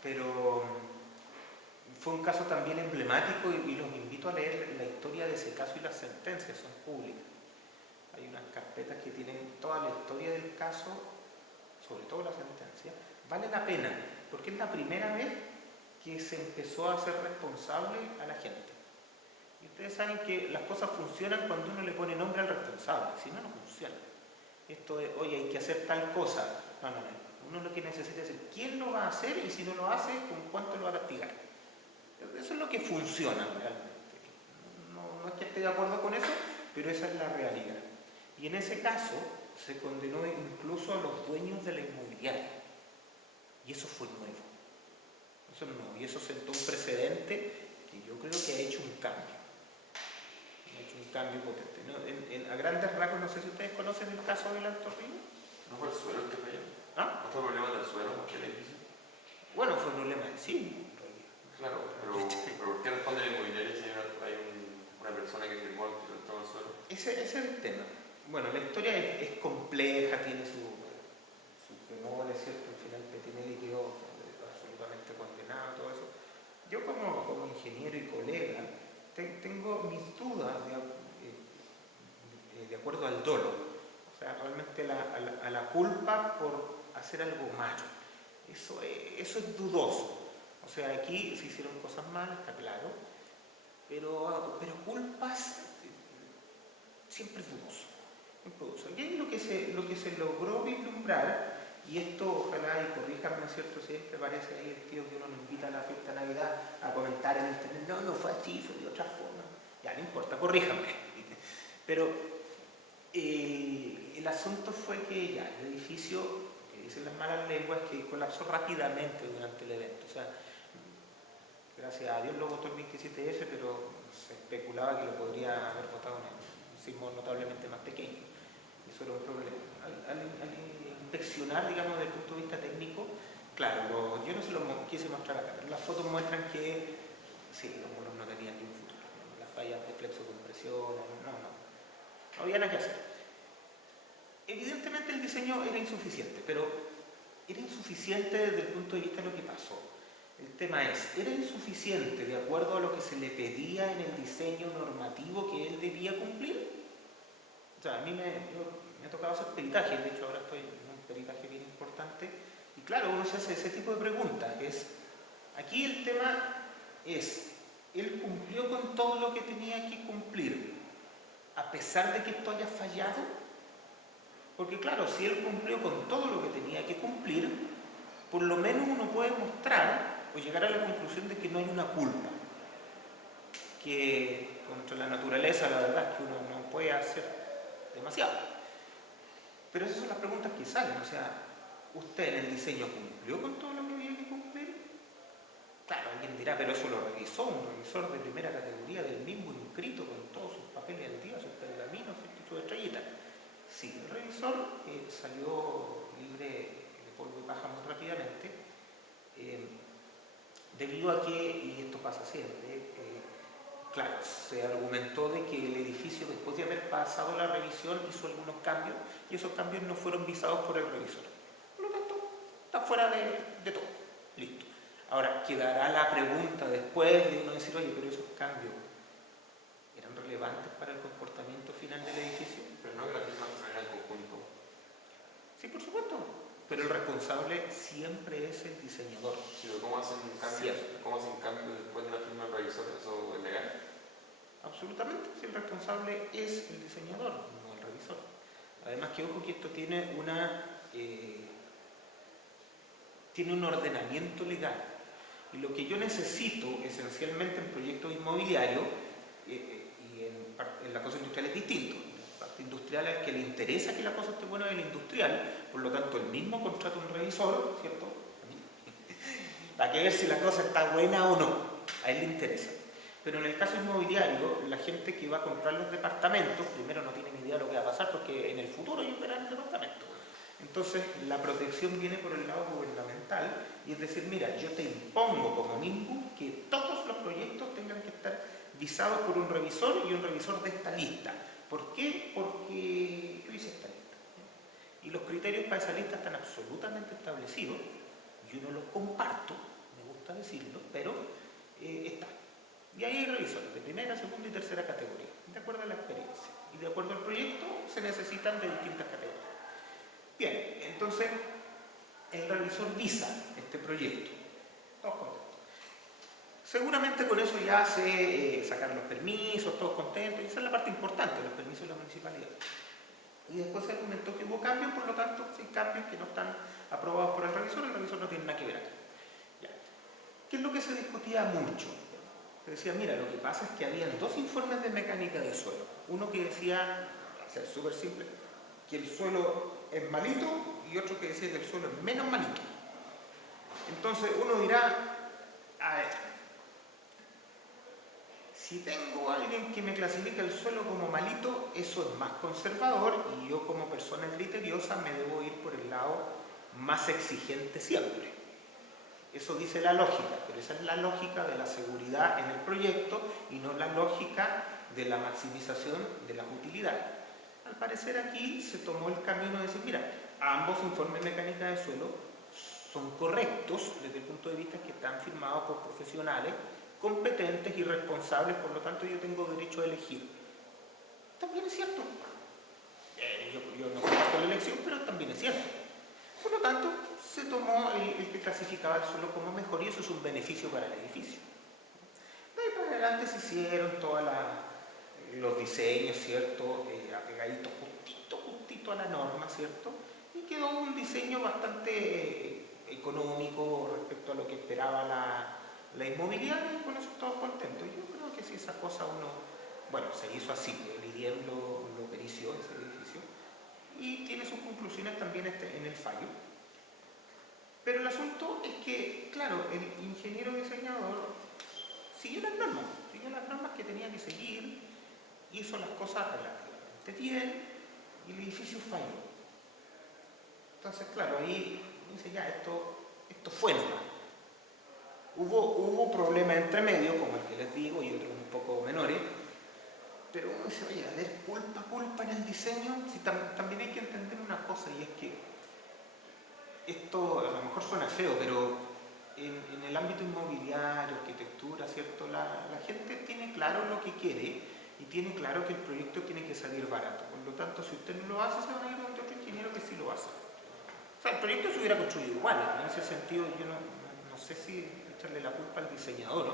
Pero fue un caso también emblemático y los invito a leer la historia de ese caso y las sentencias, son públicas. Hay unas carpetas que tienen toda la historia del caso, sobre todo la sentencia. Vale la pena, porque es la primera vez que se empezó a hacer responsable a la gente. Y ustedes saben que las cosas funcionan cuando uno le pone nombre al responsable, si no, no funciona. Esto de, oye, hay que hacer tal cosa. No. Uno lo que necesita es decir quién lo va a hacer y si no lo hace, con cuánto lo va a castigar. Eso es lo que funciona realmente. No es que esté de acuerdo con eso, pero esa es la realidad. Y en ese caso se condenó incluso a los dueños de la inmobiliaria. Y eso fue nuevo. Eso no, y eso sentó un precedente que yo creo que ha hecho un cambio. Ha hecho un cambio potente. ¿No? A grandes rasgos, no sé si ustedes conocen el caso del Alto Río. ¿No fue el suelo el que falló? ¿Ah? ¿No fue el problema del suelo más que el edificio? Bueno, fue un problema del sismo, en realidad. Claro, pero ¿por qué responde la inmobiliaria si hay una persona que firmó el que estaba en el suelo? Ese es el tema. Bueno, la historia es compleja, tiene sus temores, ¿cierto? Al final Pettinelli quedó absolutamente condenado, todo eso. Yo como ingeniero y colega tengo mis dudas de acuerdo al dolo. O sea, realmente a la culpa por hacer algo malo. Eso es dudoso. O sea, aquí se hicieron cosas malas, está claro, pero culpas siempre es dudoso. Aquí lo que se logró vislumbrar, y esto ojalá y corríjanme, ¿cierto? Siempre parece ahí el tío que uno lo invita a la fiesta de Navidad a comentar en internet, no fue así, fue de otra forma. Ya, no importa, corríjanme. Pero el asunto fue que ya el edificio, que dicen las malas lenguas, que colapsó rápidamente durante el evento. O sea, gracias a Dios lo votó el 27F, pero se especulaba que lo podría haber votado en un sismo notablemente más pequeño. Eso era un problema. Al inspeccionar, digamos, desde el punto de vista técnico, Claro, yo no se lo quise mostrar acá, pero las fotos muestran que sí, los muros no tenían ni un futuro. Las fallas de flexo-compresión, no había nada que hacer. Evidentemente el diseño era insuficiente, pero era insuficiente desde el punto de vista de lo que pasó. El tema es, ¿era insuficiente de acuerdo a lo que se le pedía en el diseño normativo que él debía cumplir? O sea, a mí me ha tocado hacer peritaje, de hecho ahora estoy en un peritaje bien importante, y claro, uno se hace ese tipo de preguntas. Aquí el tema es, ¿él cumplió con todo lo que tenía que cumplir a pesar de que esto haya fallado? Porque claro, si él cumplió con todo lo que tenía que cumplir, por lo menos uno puede mostrar o llegar a la conclusión de que no hay una culpa. Que contra la naturaleza la verdad es que uno no puede hacer demasiado. Pero esas son las preguntas que salen. O sea, ¿usted en el diseño cumplió con todo lo que había que cumplir? Claro, alguien dirá, pero eso lo revisó un revisor de primera categoría del mismo inscrito con todos sus papeles al día, sus pergaminos, sus estrellitas. Sí, el revisor salió libre de polvo y paja muy rápidamente, debido a que, y esto pasa siempre, claro, se argumentó de que el edificio, después de haber pasado la revisión, hizo algunos cambios y esos cambios no fueron visados por el revisor. Por lo tanto, está fuera de todo. Listo. Ahora, quedará la pregunta después de uno decir, oye, pero esos cambios ¿eran relevantes para el comportamiento final del edificio? Pero no que la firma se haga en conjunto. Sí, por supuesto. Pero el responsable siempre es el diseñador. Sí, pero ¿cómo hacen cambios después de la firma del revisor? ¿Eso es legal? Absolutamente. Si el responsable es el diseñador, no el revisor. Además que ojo que esto tiene un ordenamiento legal. Y lo que yo necesito esencialmente en proyectos inmobiliarios y en la cosa industrial es distinto. La parte industrial es que le interesa que la cosa esté buena en el industrial, por lo tanto el mismo contrata un revisor, ¿cierto? Para que ver si la cosa está buena o no. A él le interesa. Pero en el caso inmobiliario, la gente que va a comprar los departamentos, primero no tiene ni idea de lo que va a pasar porque en el futuro ellos verán el departamento. Entonces, la protección viene por el lado gubernamental y es decir, mira, yo te impongo como MINBU que todos los proyectos tengan que estar visados por un revisor y un revisor de esta lista. ¿Por qué? Porque yo hice esta lista. Y los criterios para esa lista están absolutamente establecidos. Yo no los comparto, me gusta decirlo, pero están. Y ahí hay revisores de primera, segunda y tercera categoría, de acuerdo a la experiencia. Y de acuerdo al proyecto se necesitan de distintas categorías. Bien, entonces el revisor visa este proyecto. Todos contentos. Seguramente con eso ya se sacaron los permisos, todos contentos, y esa es la parte importante, los permisos de la municipalidad. Y después se argumentó que hubo cambios, por lo tanto, si hay cambios que no están aprobados por el revisor no tiene nada que ver acá. Ya. ¿Qué es lo que se discutía mucho? Se decía, mira, lo que pasa es que habían dos informes de mecánica de suelo. Uno que decía, para ser súper simple, que el suelo es malito y otro que decía que el suelo es menos malito. Entonces uno dirá, a ver, si tengo a alguien que me clasifica el suelo como malito, eso es más conservador y yo como persona criteriosa me debo ir por el lado más exigente siempre. Eso dice la lógica, pero esa es la lógica de la seguridad en el proyecto y no la lógica de la maximización de las utilidades. Al parecer aquí se tomó el camino de decir, mira, ambos informes de mecánica de suelo son correctos desde el punto de vista que están firmados por profesionales competentes y responsables, por lo tanto yo tengo derecho a elegir. También es cierto. Yo no comparto la elección, pero también es cierto. Por lo tanto, se tomó el que clasificaba el suelo como mejor y eso es un beneficio para el edificio. De ahí para adelante se hicieron todos los diseños, ¿cierto? Apegaditos justito a la norma, ¿cierto? Y quedó un diseño bastante económico respecto a lo que esperaba la inmobiliaria y con eso todos contentos. Yo creo que si esa cosa se hizo así, el IDIEM lo perició ese edificio y tiene sus conclusiones también en el fallo. Pero el asunto es que, claro, el ingeniero diseñador siguió las normas que tenía que seguir, hizo las cosas relativamente bien y el edificio falló. Entonces, claro, ahí dice ya, esto esto fue nomás. Hubo problemas entre medio, como el que les digo, y otros un poco menores, pero uno dice, oye, a ver, culpa en el diseño, si también hay que entender una cosa, y es que esto a lo mejor suena feo, pero en el ámbito inmobiliario, arquitectura, ¿cierto? La gente tiene claro lo que quiere y tiene claro que el proyecto tiene que salir barato. Por lo tanto, si usted no lo hace, se van a ir donde otro ingeniero que sí lo hace. O sea, el proyecto se hubiera construido igual. En ese sentido, yo no sé si echarle la culpa al diseñador, ¿no?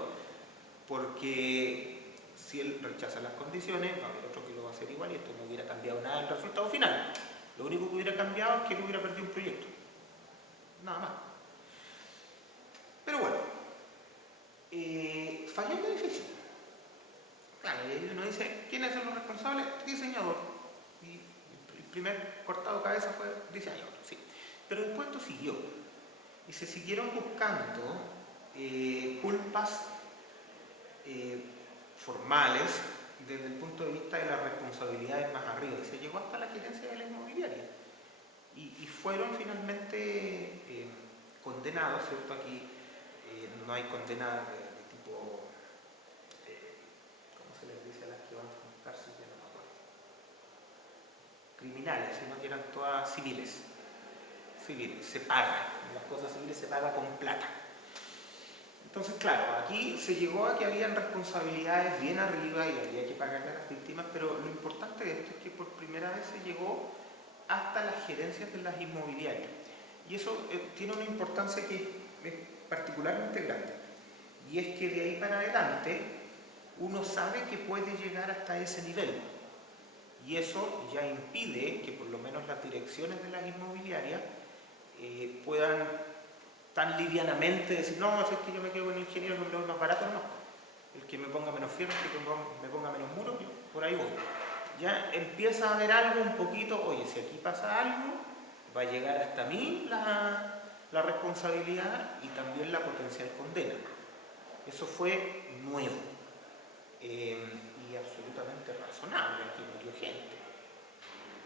Porque si él rechaza las condiciones, va a haber otro que lo va a hacer igual y esto no hubiera cambiado nada en el resultado final. Lo único que hubiera cambiado es que él hubiera perdido un proyecto. Nada más. Pero bueno, falló el edificio. Claro, y uno dice, ¿quiénes son los responsables? Diseñador. Y el primer cortado de cabeza fue diseñador, sí. Pero después esto siguió. Y se siguieron buscando culpas formales desde el punto de vista de las responsabilidades más arriba. Y se llegó hasta la gerencia de la inmobiliaria. Y fueron finalmente condenados, ¿cierto? Aquí no hay condenas de tipo, ¿cómo se les dice a las que van a cárcel? Ya no me acuerdo. Criminales, sino que eran todas civiles. Civiles, se paga. Las cosas civiles se paga con plata. Entonces, claro, aquí se llegó a que habían responsabilidades bien arriba y había que pagarle a las víctimas, pero lo importante de esto es que por primera vez se llegó hasta las gerencias de las inmobiliarias. Y eso tiene una importancia que es particularmente grande. Y es que de ahí para adelante uno sabe que puede llegar hasta ese nivel. Y eso ya impide que por lo menos las direcciones de las inmobiliarias puedan tan livianamente decir, no, es que yo me quedo con el ingeniero que me lo doy más barato, no. El que me ponga menos fierro, el que me ponga menos muro, yo por ahí voy. Ya empieza a haber algo un poquito, oye, si aquí pasa algo, va a llegar hasta mí la responsabilidad y también la potencial condena. Eso fue nuevo y absolutamente razonable, aquí murió gente.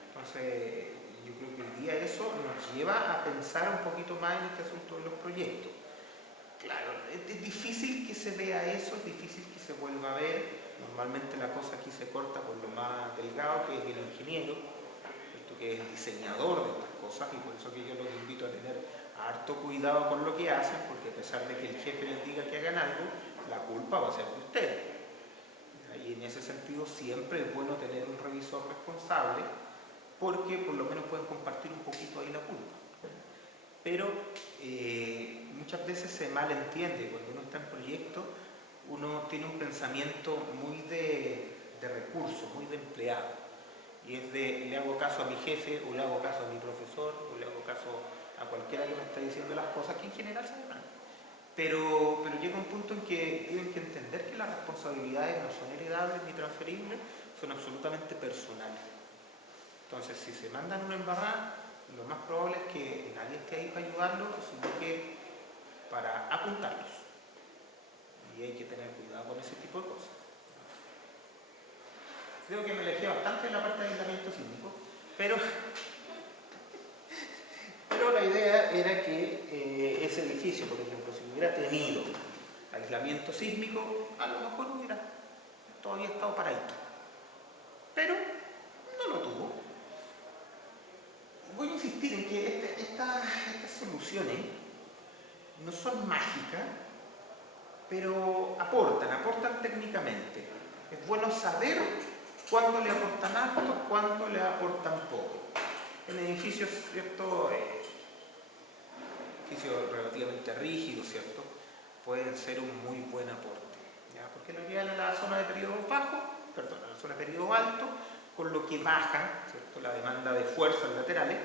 Entonces, yo creo que hoy día eso nos lleva a pensar un poquito más en este asunto de los proyectos. Claro, es difícil que se vea eso, es difícil que se vuelva a ver. Normalmente la cosa aquí se corta por lo más delgado, que es el ingeniero, esto que es el diseñador de estas cosas, y por eso que yo los invito a tener harto cuidado con lo que hacen, porque a pesar de que el jefe les diga que hagan algo, la culpa va a ser de ustedes. Y en ese sentido siempre es bueno tener un revisor responsable, porque por lo menos pueden compartir un poquito ahí la culpa. Pero muchas veces se malentiende. Cuando uno está en proyecto, uno tiene un pensamiento muy de recursos, muy de empleado. Y es de, le hago caso a mi jefe, o le hago caso a mi profesor, o le hago caso a cualquiera que me está diciendo las cosas, que en general se deman. Pero llega un punto en que tienen que entender que las responsabilidades no son heredables ni transferibles, son absolutamente personales. Entonces, si se mandan una embarrada, lo más probable es que nadie esté ahí para ayudarlos, sino que para apuntarlos. Y hay que tener cuidado con ese tipo de cosas. Creo que me alejé bastante de la parte de aislamiento sísmico, pero la idea era que ese edificio, por ejemplo, si hubiera tenido aislamiento sísmico, a lo mejor hubiera todavía estado paradito. Pero no lo tuvo. Voy a insistir en que estas soluciones no son mágicas, pero aportan técnicamente. Es bueno saber cuándo le aportan harto, cuándo le aportan poco. En edificios, ¿cierto? Edificios relativamente rígidos, ¿cierto? Pueden ser un muy buen aporte, ¿ya? Porque lo llevan a la zona de periodo bajo, a la zona de periodo alto, con lo que baja, ¿cierto?, la demanda de fuerzas laterales,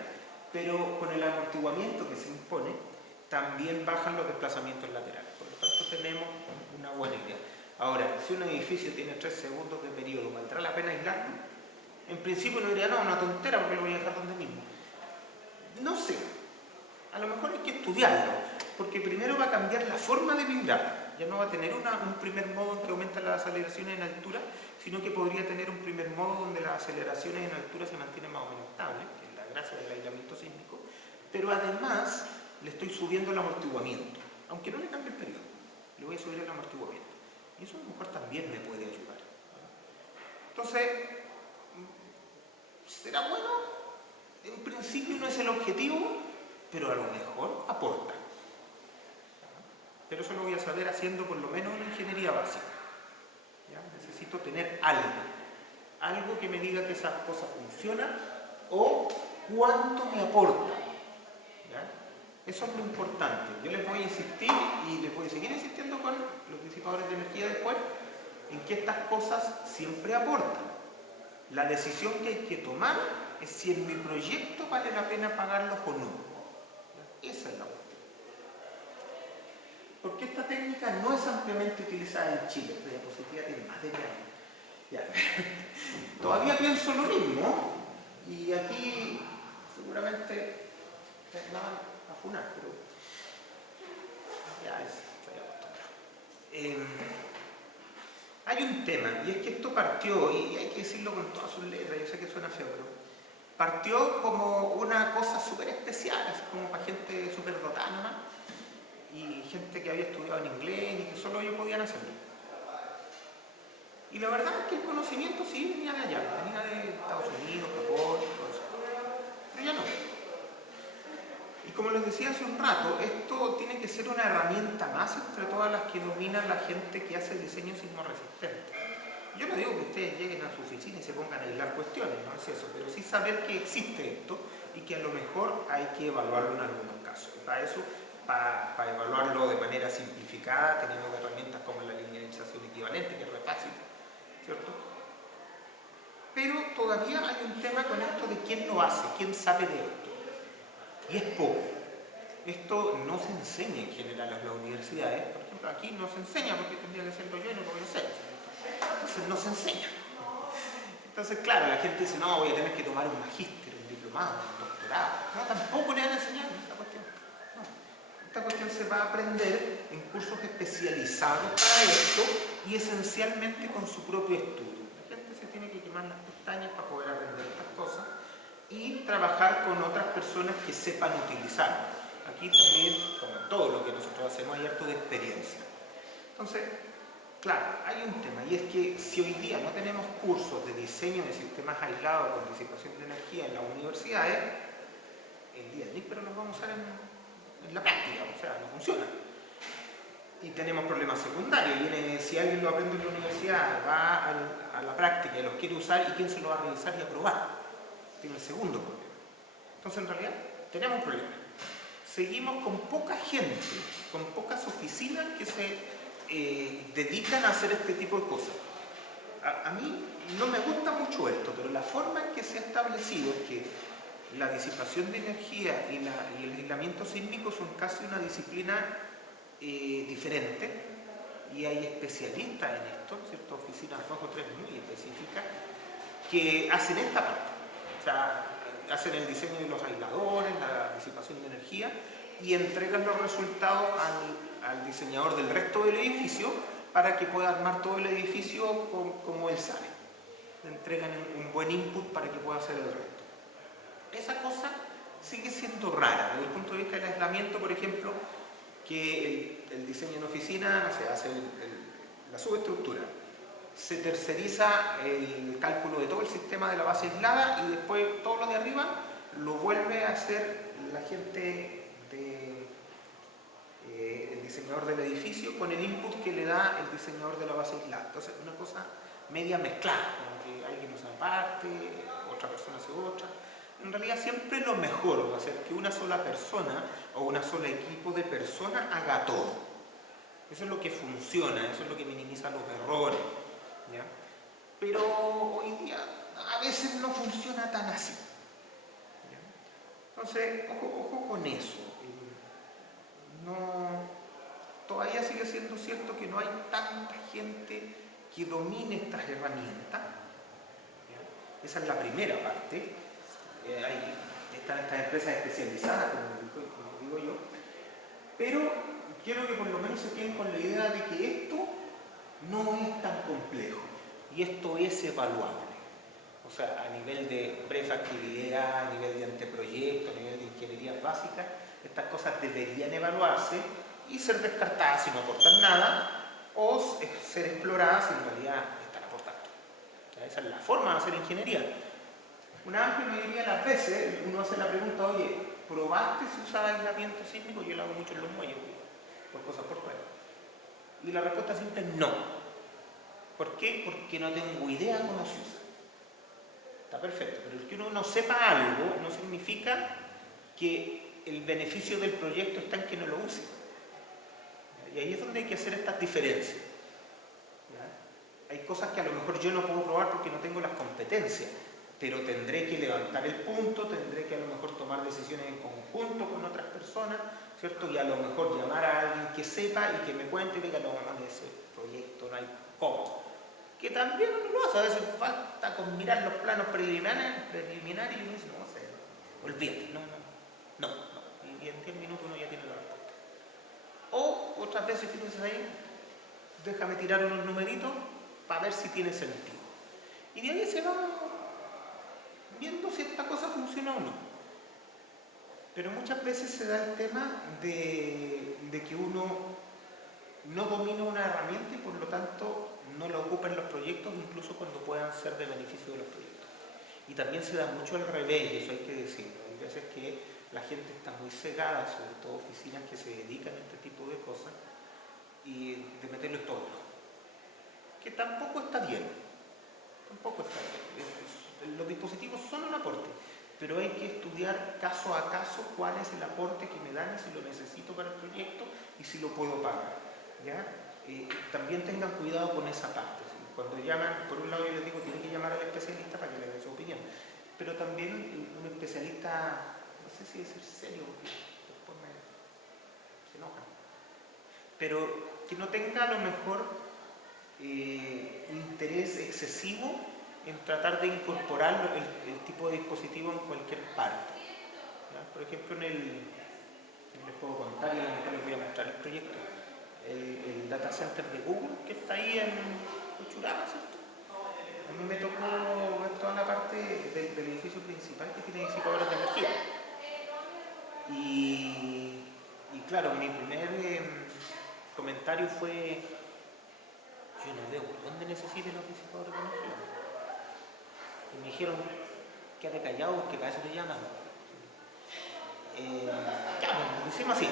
pero con el amortiguamiento que se impone, también bajan los desplazamientos laterales. Por lo tanto, tenemos una buena idea. Ahora, si un edificio tiene 3 segundos de periodo, ¿valdrá la pena aislarlo? En principio uno diría, no, una tontera porque lo voy a dejar donde mismo. No sé, a lo mejor hay que estudiarlo, porque primero va a cambiar la forma de vibrar. Ya no va a tener un primer modo en que aumentan las aceleraciones en altura, sino que podría tener un primer modo donde las aceleraciones en altura se mantienen más o menos estables, que es la gracia del aislamiento sísmico, pero además le estoy subiendo el amortiguamiento, aunque no le cambie el periodo, le voy a subir el amortiguamiento. Y eso a lo mejor también me puede ayudar. Entonces, ¿será bueno? En principio no es el objetivo, pero a lo mejor aporta. Pero eso lo voy a saber haciendo por lo menos una ingeniería básica. ¿Ya? Necesito tener algo que me diga que esas cosas funcionan o cuánto me aporta. ¿Ya? Eso es lo importante. Yo les voy a insistir y les voy a seguir insistiendo con los disipadores de energía después en que estas cosas siempre aportan. La decisión que hay que tomar es si en mi proyecto vale la pena pagarlos o no. ¿Ya? Esa es la cuestión. Porque esta técnica no es ampliamente utilizada en Chile. La diapositiva tiene más de 10 años. Ya. Todavía pienso lo mismo y aquí seguramente me van a funar, pero ya estoy acostumbrado. Hay un tema, y es que esto partió, y hay que decirlo con todas sus letras, yo sé que suena feo, pero partió como una cosa súper especial, así como para gente súper dotada nomás, y gente que había estudiado en inglés y que solo ellos podían hacerlo. Y la verdad es que el conocimiento sí venía de allá, venía de Estados Unidos, Japón, todo eso. Pero ya no. Y como les decía hace un rato, esto tiene que ser una herramienta más entre todas las que dominan la gente que hace diseño sismorresistente. Yo no digo que ustedes lleguen a su oficina y se pongan a aislar cuestiones, no es eso, pero sí saber que existe esto y que a lo mejor hay que evaluarlo en algunos casos. Y para eso, para evaluarlo de manera simplificada, tenemos herramientas como la linealización equivalente, que es re fácil, ¿cierto? Pero todavía hay un tema con esto de quién lo hace, quién sabe de esto. Y es poco. Esto no se enseña en general en las universidades. Por ejemplo, aquí no se enseña porque tendría que serlo yo y no lo voy a hacer. Entonces no se enseña. Entonces, claro, la gente dice, no, voy a tener que tomar un magíster, un diplomado, un doctorado. No, tampoco le van a enseñar esta cuestión. No. Esta cuestión se va a aprender en cursos especializados para esto y esencialmente con su propio estudio. La gente se tiene que quemar las pestañas para poder aprender estas cosas y trabajar con otras personas que sepan utilizarlo. Aquí también, como todo lo que nosotros hacemos, hay harto de experiencia. Entonces, claro, hay un tema, y es que si hoy día no tenemos cursos de diseño de sistemas aislados con disipación de energía en las universidades, el día de hoy, pero los vamos a usar en la práctica, o sea, no funciona. Y tenemos problemas secundarios, si alguien lo aprende en la universidad, va a la práctica y los quiere usar, ¿y quién se lo va a revisar y aprobar? Tiene el segundo problema. Entonces, en realidad, tenemos un problema. Seguimos con poca gente, con pocas oficinas que se dedican a hacer este tipo de cosas. A mí no me gusta mucho esto, pero la forma en que se ha establecido es que la disipación de energía y el aislamiento sísmico son casi una disciplina diferente, y hay especialistas en esto, ciertas oficinas 2 o 3 muy específicas, que hacen esta parte. O sea, hacen el diseño de los aisladores, la disipación de energía y entregan los resultados al diseñador del resto del edificio para que pueda armar todo el edificio como él sabe. Le entregan un buen input para que pueda hacer el resto. Esa cosa sigue siendo rara desde el punto de vista del aislamiento, por ejemplo, que el diseño en oficina se hace la subestructura. Se terceriza el cálculo de todo el sistema de la base aislada y después todo lo de arriba lo vuelve a hacer la gente el diseñador del edificio con el input que le da el diseñador de la base aislada. Entonces una cosa media mezclada, como que alguien usa parte, otra persona hace otra. En realidad siempre lo mejor va a ser que una sola persona o una sola equipo de personas haga todo. Eso es lo que funciona, eso es lo que minimiza los errores. ¿Ya? Pero hoy día a veces no funciona tan así. ¿Ya? Entonces, ojo con eso. Todavía sigue siendo cierto que no hay tanta gente que domine estas herramientas. ¿Ya? Esa es la primera parte. Están estas empresas especializadas, como digo yo. Pero quiero que por lo menos se queden con la idea de que esto no es tan complejo y esto es evaluable. O sea, a nivel de prefactibilidad, a nivel de anteproyecto, a nivel de ingeniería básica, estas cosas deberían evaluarse y ser descartadas si no aportan nada, o ser exploradas si en realidad están aportando. Esa es la forma de hacer ingeniería. Una amplia mayoría de las veces uno hace la pregunta, oye, ¿probaste si usaba aislamiento sísmico? Yo lo hago mucho en los muelles, por cosas por fuera. Y la respuesta simple es no. ¿Por qué? Porque no tengo idea cómo se usa. Está perfecto, pero el que uno no sepa algo no significa que el beneficio del proyecto está en que no lo use. Y ahí es donde hay que hacer estas diferencias. ¿Ya? Hay cosas que a lo mejor yo no puedo probar porque no tengo las competencias, pero tendré que levantar el punto, tendré que a lo mejor tomar decisiones en conjunto con otras personas, ¿cierto? Y a lo mejor llamar a alguien que sepa y que me cuente y diga, no, en ese proyecto no hay cómo. Que también uno lo hace, a veces falta con mirar los planos preliminares y uno dice, no sé, olvídate, no. Y en 10 minutos uno ya tiene la respuesta. O otras veces que tú dices ahí, déjame tirar unos numeritos para ver si tiene sentido. Y de ahí se va viendo si esta cosa funciona o no. Pero muchas veces se da el tema de que uno no domina una herramienta y por lo tanto no la ocupa en los proyectos, incluso cuando puedan ser de beneficio de los proyectos. Y también se da mucho al revés, y eso hay que decirlo. Hay veces que la gente está muy cegada, sobre todo oficinas que se dedican a este tipo de cosas, y de meterlo todo. Que tampoco está bien. Los dispositivos son un aporte, pero hay que estudiar caso a caso cuál es el aporte que me dan y si lo necesito para el proyecto y si lo puedo pagar. ¿Ya? También tengan cuidado con esa parte. ¿Sí? Cuando llaman, por un lado yo les digo, tienen que llamar al especialista para que le dé su opinión, pero también un especialista, no sé si es serio, porque después se enojan, pero que no tenga a lo mejor interés excesivo en tratar de incorporar el tipo de dispositivo en cualquier parte. ¿Ya? Por ejemplo, les puedo contar y después les voy a mostrar el proyecto. El data center de Google, que está ahí en Uchuraba, ¿cierto? A mí me tocó ver toda la parte del edificio principal que tiene disipadores de energía. Y claro, mi primer comentario fue, yo no veo dónde necesiten los disipadores de energía. Y me dijeron, quédate callado porque para eso te llaman. Ya, bueno, lo hicimos así.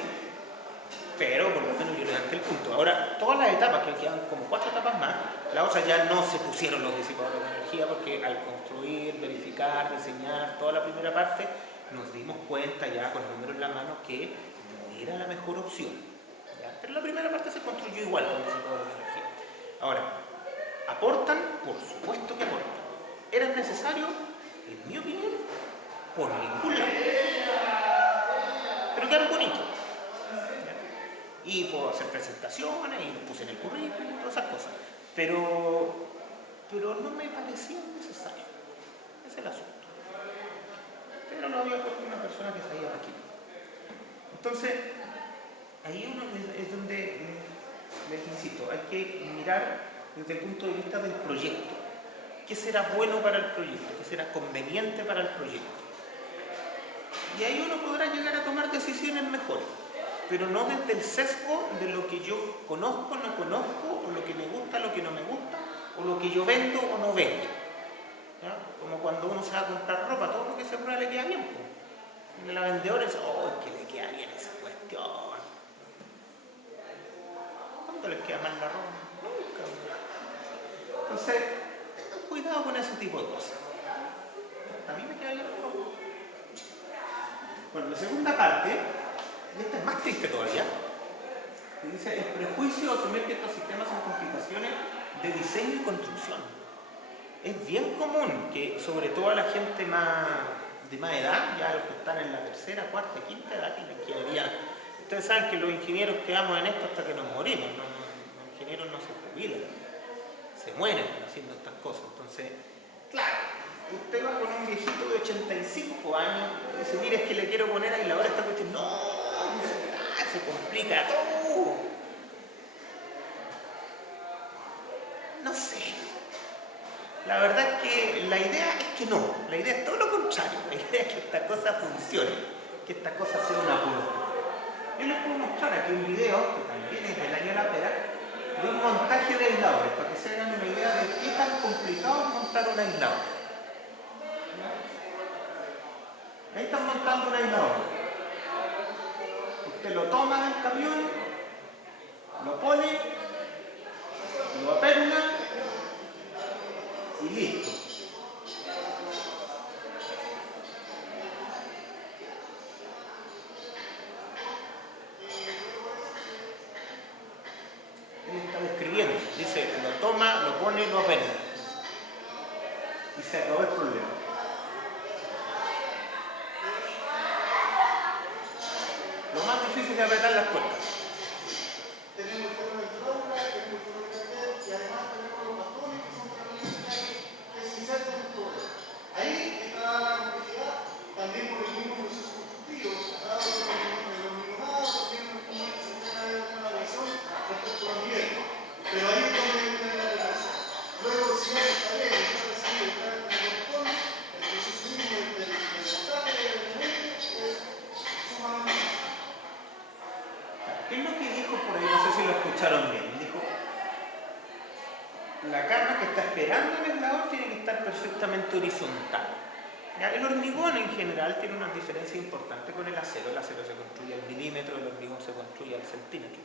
Pero por lo menos yo levanté el punto. Ahora, todas las etapas, que quedan como 4 etapas más, las otras ya no se pusieron los disipadores de energía porque al construir, verificar, diseñar toda la primera parte, nos dimos cuenta ya con el número en la mano que no era la mejor opción. ¿Ya? Pero la primera parte se construyó igual con disipadores de energía. Ahora, ¿aportan? Por supuesto que aportan. ¿Eran necesarios? En mi opinión, por ningún lado. Pero quedaron bonitos. Y puedo hacer presentaciones y los puse en el currículum, todas esas cosas. Pero no me parecía necesario. Ese es el asunto. Pero lo había puesto una persona que sabía aquí. Entonces, ahí uno es donde, les insisto, hay que mirar desde el punto de vista del proyecto. ¿Qué será bueno para el proyecto? ¿Qué será conveniente para el proyecto? Y ahí uno podrá llegar a tomar decisiones mejores. Pero no desde el sesgo de lo que yo conozco, no conozco, o lo que me gusta, lo que no me gusta, o lo que yo vendo o no vendo. ¿Ya? Como cuando uno se va a comprar ropa, todo lo que se prueba le queda bien. Y la vendedora dice, oh, es que le queda bien esa cuestión. ¿Cuándo les queda mal la ropa? Nunca. Entonces, tengan cuidado con ese tipo de cosas. A mí me queda bien la ropa. Bueno, la segunda parte, y esta es más triste todavía, que dice el prejuicio de asumir que estos sistemas son complicaciones de diseño y construcción. Es bien común que, sobre todo a la gente de más edad, ya los que están en la tercera, cuarta, quinta edad, que la ingeniería, ustedes saben que los ingenieros quedamos en esto hasta que nos morimos, los ingenieros no se jubilan, se mueren haciendo estas cosas. Entonces, claro, usted va con un viejito de 85 años y dice, mire, es que le quiero poner aislador a esta cuestión. No, se complica todo. No sé. La verdad es que la idea es que no. La idea es todo lo contrario. La idea es que esta cosa funcione, que esta cosa sea una aporte. mostrar aquí un video, que también es del año de la pera, de un montaje de aisladores, para que se hagan una idea de qué tan complicado es montar un aislador. Ahí están montando un aislador. Usted lo toma del camión, lo pone, lo aperna y listo. Él está describiendo, dice, lo toma, lo pone y lo aperna. Y se acabó el problema. Lo más difícil es apretar las puertas. Tenemos forma de flora, tenemos forma de cartel y además tenemos los bastones que son que se insertan en todo. Ahí está la complejidad, también por el mismo proceso constructivo. Cada uno de los hormigonados tiene un sistema de una visión respecto al ambiente. Pero ahí es donde hay una diferencia. Luego, si no está bien, está recibido, está en el botón, el proceso mismo del montaje del elemento es sumamente. ¿Qué es lo que dijo por ahí? No sé si lo escucharon bien. Dijo, la cama que está esperando el aislador tiene que estar perfectamente horizontal. ¿Ya? El hormigón en general tiene una diferencia importante con el acero. El acero se construye al milímetro, el hormigón se construye al centímetro.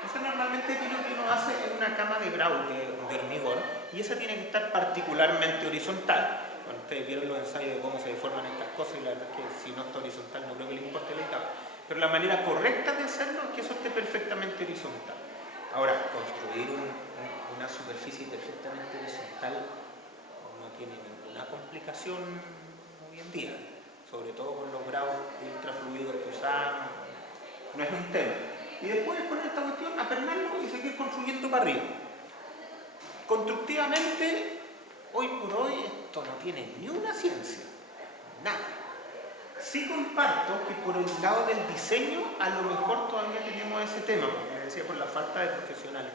Entonces normalmente aquí lo que uno hace es una cama de grau de hormigón y esa tiene que estar particularmente horizontal. Bueno, ustedes vieron los ensayos de cómo se deforman estas cosas y la verdad es que si no está horizontal no creo que le importe el aislador. Pero la manera correcta de hacerlo es que eso esté perfectamente horizontal. Ahora, construir una superficie perfectamente horizontal no tiene ninguna complicación hoy en día, sobre todo con los grados ultrafluidos que usamos, no es un tema. Y después poner esta cuestión, apernarlo y seguir construyendo para arriba. Constructivamente, hoy por hoy, esto no tiene ni una ciencia, nada. Sí comparto que por el lado del diseño a lo mejor todavía tenemos ese tema, como les decía, por la falta de profesionales.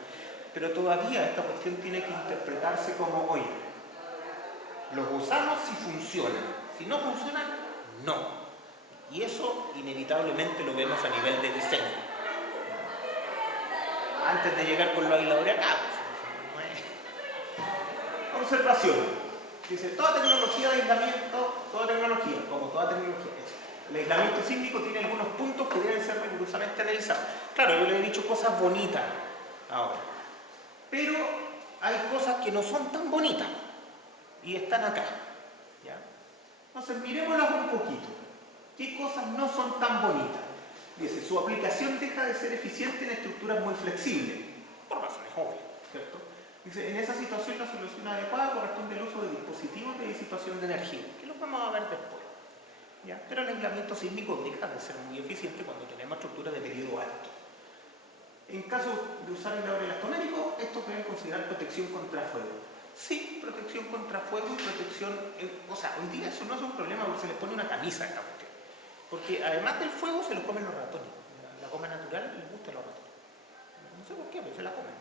Pero todavía esta cuestión tiene que interpretarse como, oye, los usamos si funcionan, si no funcionan, no. Y eso inevitablemente lo vemos a nivel de diseño. Antes de llegar con los aisladores acá. Observación. Dice, toda tecnología de aislamiento, toda tecnología, como toda tecnología. El aislamiento sísmico tiene algunos puntos que deben ser rigurosamente analizados. Claro, yo le he dicho cosas bonitas ahora. Pero hay cosas que no son tan bonitas y están acá. ¿Ya? Entonces, miremoslas un poquito. ¿Qué cosas no son tan bonitas? Dice, su aplicación deja de ser eficiente en estructuras muy flexibles, por razones obvias, ¿cierto? Dice, en esa situación la solución adecuada corresponde al uso de dispositivos de disipación de energía, que los vamos a ver después. ¿Ya? Pero el aislamiento sísmico deja de ser muy eficiente cuando tenemos estructuras de periodo alto. En caso de usar aislador elastomérico, estos deben considerar protección contra fuego. Sí, protección contra fuego y protección... o sea, hoy día eso no es un problema porque se les pone una camisa a esta cuestión. Porque además del fuego se los comen los ratones. La goma natural les gusta a los ratones. No sé por qué, pero se la comen.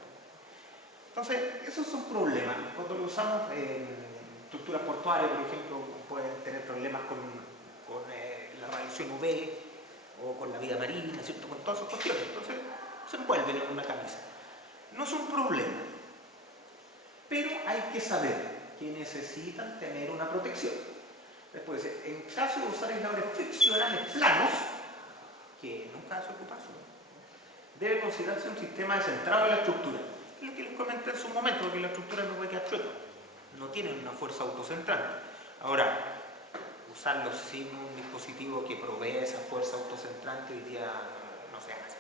Entonces, esos son problemas. Cuando lo usamos en estructuras portuarias, por ejemplo, pueden tener problemas con la radiación UV o con la vida marina, ¿cierto? Con todas esas cuestiones. Entonces, se envuelven en una camisa. No es un problema. Pero hay que saber que necesitan tener una protección. Después, en caso de usar aisladores friccionales planos, que nunca se ocupa eso, debe considerarse un sistema descentrado de la estructura. Es lo que les comenté en su momento, porque la estructura no puede quedar chueca. No tienen una fuerza autocentrante. Ahora, usarlos sin un dispositivo que provee esa fuerza autocentrante hoy día no se hace.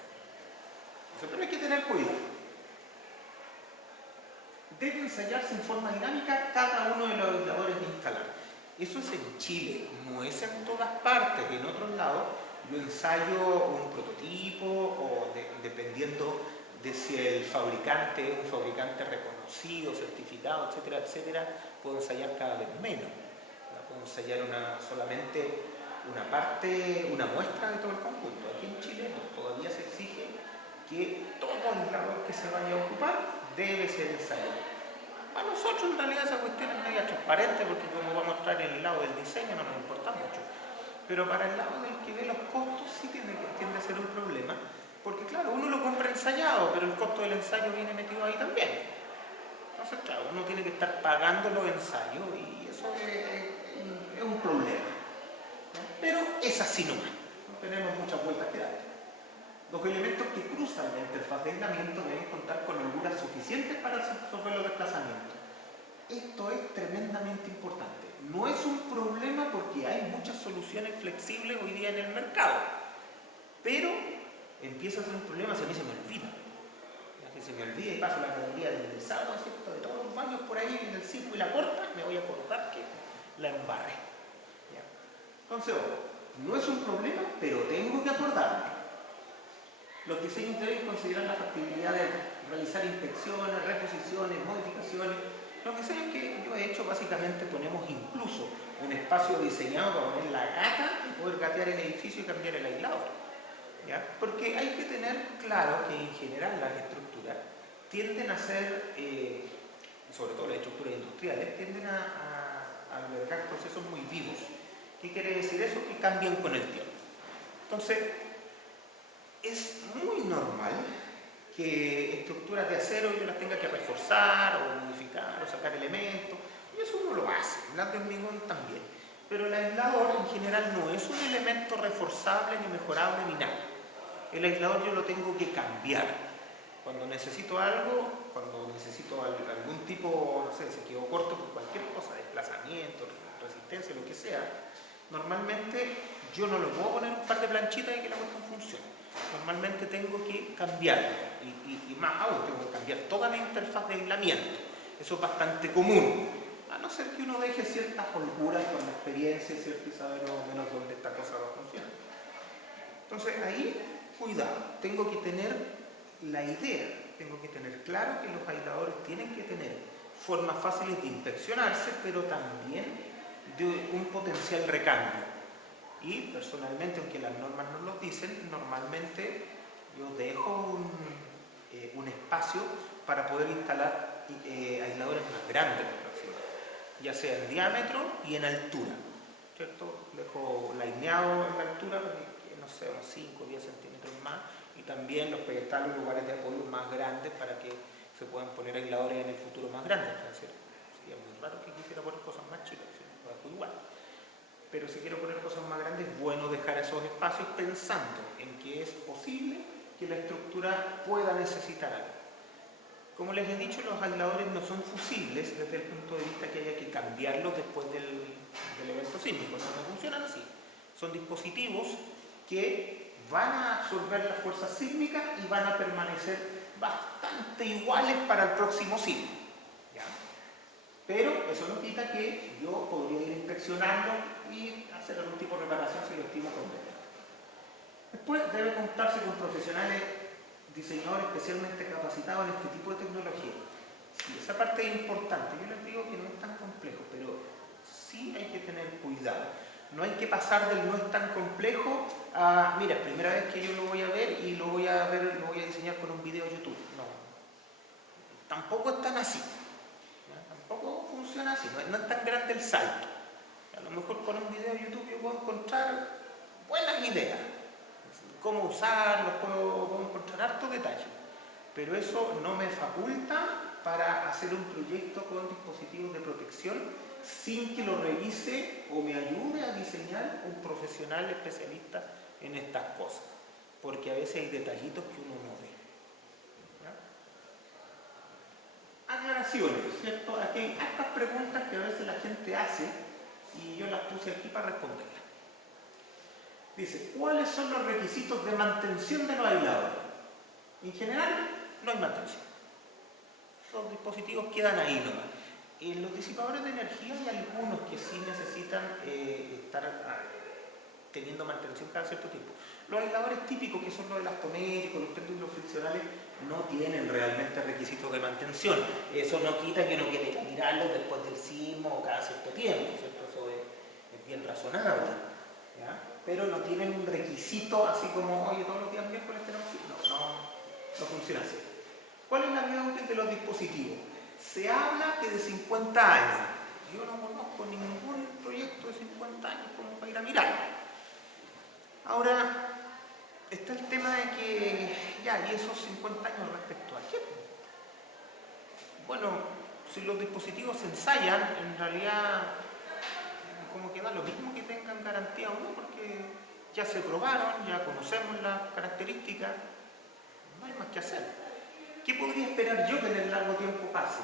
Pero hay que tener cuidado. Debe ensayarse en forma dinámica cada uno de los aisladores de instalar. Eso es en Chile, no es en todas partes. En otros lados yo ensayo un prototipo o dependiendo de si el fabricante es un fabricante reconocido, certificado, etcétera, etcétera, puedo ensayar cada vez menos. Puedo ensayar solamente una parte, una muestra de todo el conjunto. Aquí en Chile todavía se exige que todo aislador que se vaya a ocupar debe ser ensayado. Para nosotros en realidad esa cuestión es media transparente porque como vamos a estar en el lado del diseño no nos importa mucho. Pero para el lado del que ve los costos sí tiende a ser un problema, porque claro, ensayado, pero el costo del ensayo viene metido ahí también. Entonces, claro, uno tiene que estar pagando los ensayos y eso es un problema. ¿No? Pero es así nomás, no tenemos muchas vueltas que dar. Los elementos que cruzan la interfaz de aislamiento deben contar con holguras suficientes para resolver los desplazamientos. Esto es tremendamente importante. No es un problema porque hay muchas soluciones flexibles hoy día en el mercado, pero empieza a ser un problema si a mí se me olvida. Ya que se me olvida y paso la categoría del desagüe, ¿cierto? De todos los baños por ahí en el circo y la corta, me voy a acordar que la embarré. ¿Ya? Entonces, no es un problema, pero tengo que acordarme. Los diseños deben considerar la factibilidad de realizar inspecciones, reposiciones, modificaciones. Lo que sea que yo he hecho, básicamente ponemos incluso un espacio diseñado para poner la gata y poder gatear el edificio y cambiar el aislador. ¿Ya? Porque hay que tener claro que en general las estructuras tienden a ser, sobre todo las estructuras industriales, tienden a albergar procesos muy vivos. ¿Qué quiere decir eso? Que cambian con el tiempo. Entonces, es muy normal que estructuras de acero yo las tenga que reforzar o modificar o sacar elementos, y eso uno lo hace, las de hormigón también. Pero el aislador en general no es un elemento reforzable, ni mejorable, ni nada. El aislador yo lo tengo que cambiar. Cuando necesito algo, cuando necesito algún tipo, no sé, se quedó corto por cualquier cosa, desplazamiento, resistencia, lo que sea, normalmente yo no le puedo poner un par de planchitas y que la cuestión funcione. Normalmente tengo que cambiarlo y más aún tengo que cambiar toda la interfaz de aislamiento. Eso es bastante común, a no ser que uno deje ciertas holguras con la experiencia, ¿cierto? Y saber más o menos dónde esta cosa va a funcionar. Entonces ahí, cuidado, tengo que tener la idea, tengo que tener claro que los aisladores tienen que tener formas fáciles de inspeccionarse, pero también de un potencial recambio. Y personalmente, aunque las normas no lo dicen, normalmente yo dejo un espacio para poder instalar aisladores más grandes, ya sea en diámetro y en altura, ¿cierto? Dejo lineado en la altura, no sé, unos 5 o 10 centímetros más, y también los pedestales, lugares de apoyo más grandes para que se puedan poner aisladores en el futuro más grandes. Sería muy raro que quisiera poner cosas más chicas, lo dejo igual. Pero si quiero poner cosas más grandes, es bueno dejar esos espacios pensando en que es posible que la estructura pueda necesitar algo. Como les he dicho, los aisladores no son fusibles desde el punto de vista que haya que cambiarlos después del evento sísmico. No funcionan así. Son dispositivos que van a absorber las fuerzas sísmicas y van a permanecer bastante iguales para el próximo sismo. ¿Ya? Pero eso no quita que yo podría ir inspeccionando y hacer algún tipo de reparación si lo estimo conveniente. Después debe contarse con profesionales diseñadores especialmente capacitados en este tipo de tecnología. Sí, esa parte es importante. Yo les digo que no es tan complejo, pero sí hay que tener cuidado. No hay que pasar del no es tan complejo a, mira, es primera vez que yo lo voy a ver y lo voy a diseñar con un video de YouTube. No, tampoco es tan así. Tampoco funciona así, no es tan grande el salto. A lo mejor con un video de YouTube yo puedo encontrar buenas ideas, cómo usarlos, puedo encontrar hartos detalles, pero eso no me faculta para hacer un proyecto con dispositivos de protección sin que lo revise o me ayude a diseñar un profesional especialista en estas cosas, porque a veces hay detallitos que uno no ve. Aclaraciones, ¿cierto? Aquí hay estas preguntas que a veces la gente hace y yo las puse aquí para responderlas. Dice, ¿cuáles son los requisitos de mantención de los aisladores? En general, no hay mantención. Los dispositivos quedan ahí nomás. En los disipadores de energía hay algunos que sí necesitan estar teniendo mantención cada cierto tiempo. Los aisladores típicos, que son los elastoméricos, los péndulos friccionales, no tienen realmente requisitos de mantención. Eso no quita que uno quiera mirarlos después del sismo o cada cierto tiempo, ¿cierto? Eso es bien razonable, ¿ya? Pero no tienen un requisito así como, oye, todos los días miércoles tenemos que... No funciona así. ¿Cuál es la vida útil de los dispositivos? Se habla que de 50 años. Yo no conozco ningún proyecto de 50 años como para ir a mirarlo. Ahora, está el tema de que ya Ya, ¿y esos 50 años respecto a qué? Bueno, si los dispositivos se ensayan, en realidad como que da lo mismo que tengan garantía o no, porque ya se probaron, ya conocemos las características, no hay más que hacer. ¿Qué podría esperar yo que en el largo tiempo pase?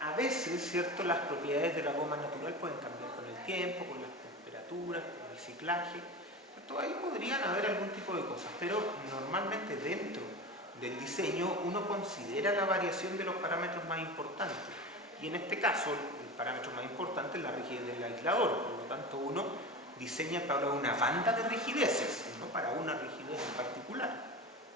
A veces, ¿cierto?, las propiedades de la goma natural pueden cambiar con el tiempo, con las temperaturas, con el ciclaje, ¿cierto? Ahí podrían haber algún tipo de cosas, pero normalmente dentro del diseño uno considera la variación de los parámetros más importantes. Y en este caso, el parámetro más importante es la rigidez del aislador, por lo tanto uno diseña para una banda de rigideces, no para una rigidez en particular.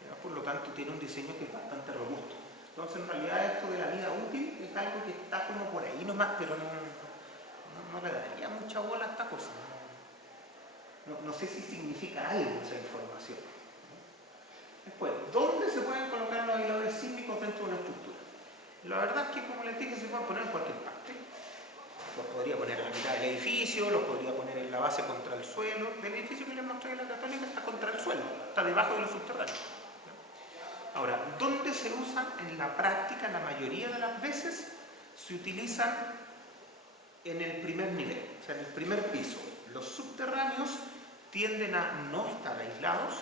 ¿Ya? Por lo tanto tiene un diseño que es bastante robusto. Entonces en realidad esto de la vida útil es algo que está como por ahí nomás, pero no le daría mucha bola a esta cosa. No sé si significa algo esa información. Después, ¿dónde se pueden colocar los aisladores sísmicos dentro de una estructura? La verdad es que, como les dije, se pueden poner en cualquier parte. Los podría poner en la mitad del edificio, los podría poner en la base contra el suelo. El edificio que les mostré de la Católica está contra el suelo, está debajo de los subterráneos. Ahora, ¿dónde se usan en la práctica? La mayoría de las veces se utilizan en el primer nivel, o sea, en el primer piso. Los subterráneos tienden a no estar aislados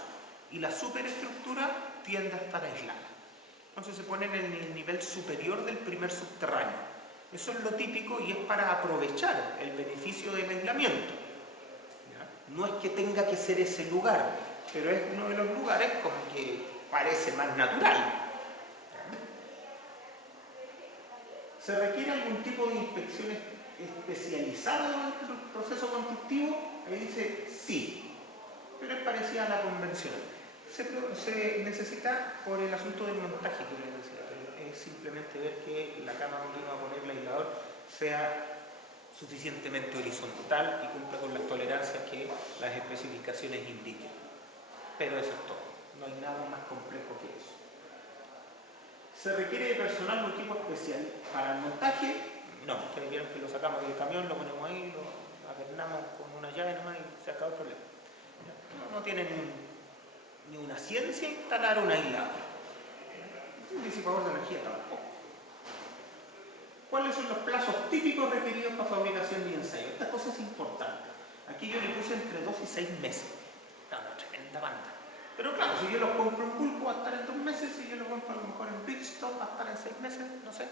y la superestructura tiende a estar aislada. Entonces se ponen en el nivel superior del primer subterráneo. Eso es lo típico y es para aprovechar el beneficio del aislamiento. ¿Ya? No es que tenga que ser ese lugar, pero es uno de los lugares como que parece más natural. ¿Ya? ¿Se requiere algún tipo de inspección especializada durante el proceso constructivo? Ahí dice sí, pero es parecida a la convencional. Se necesita por el asunto del montaje que les decía, es simplemente ver que la cama donde uno va a poner el aislador sea suficientemente horizontal y cumpla con las tolerancias que las especificaciones indiquen. Pero eso es todo, no hay nada más complejo que eso. ¿Se requiere de personal o equipo especial para el montaje? No, ustedes vieron que lo sacamos del camión, lo ponemos ahí, lo apernamos con una llave nomás y se acaba el problema. No tiene ni una ciencia instalar un aislador. Un disipador de energía tampoco. ¿Cuáles son los plazos típicos requeridos para fabricación y ensayo? Esta cosa es importante. Aquí yo le puse entre 2 y 6 meses. Está una tremenda banda. Pero claro, si yo los compro en bulk va a estar en 2 meses, si yo los compro a lo mejor en Bridgestone va a estar en 6 meses, no sé.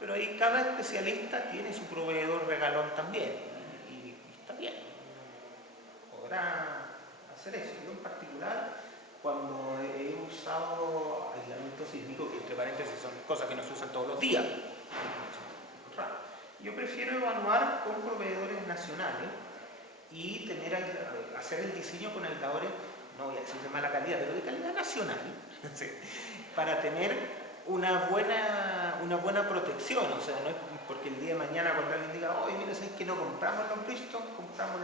Pero ahí cada especialista tiene su proveedor regalón también. Y está bien. Podrá hacer eso. Yo en particular, cuando he usado aislamiento sísmico, que entre paréntesis son cosas que no se usan todos los días, yo prefiero evaluar con proveedores nacionales y hacer el diseño con aisladores, no voy a decir de mala calidad, pero de calidad nacional, ¿sí? Para tener una buena protección. O sea, no es porque el día de mañana cuando alguien diga, oye, mira, ¿sabes que no compramos los Bridgestone? Compramos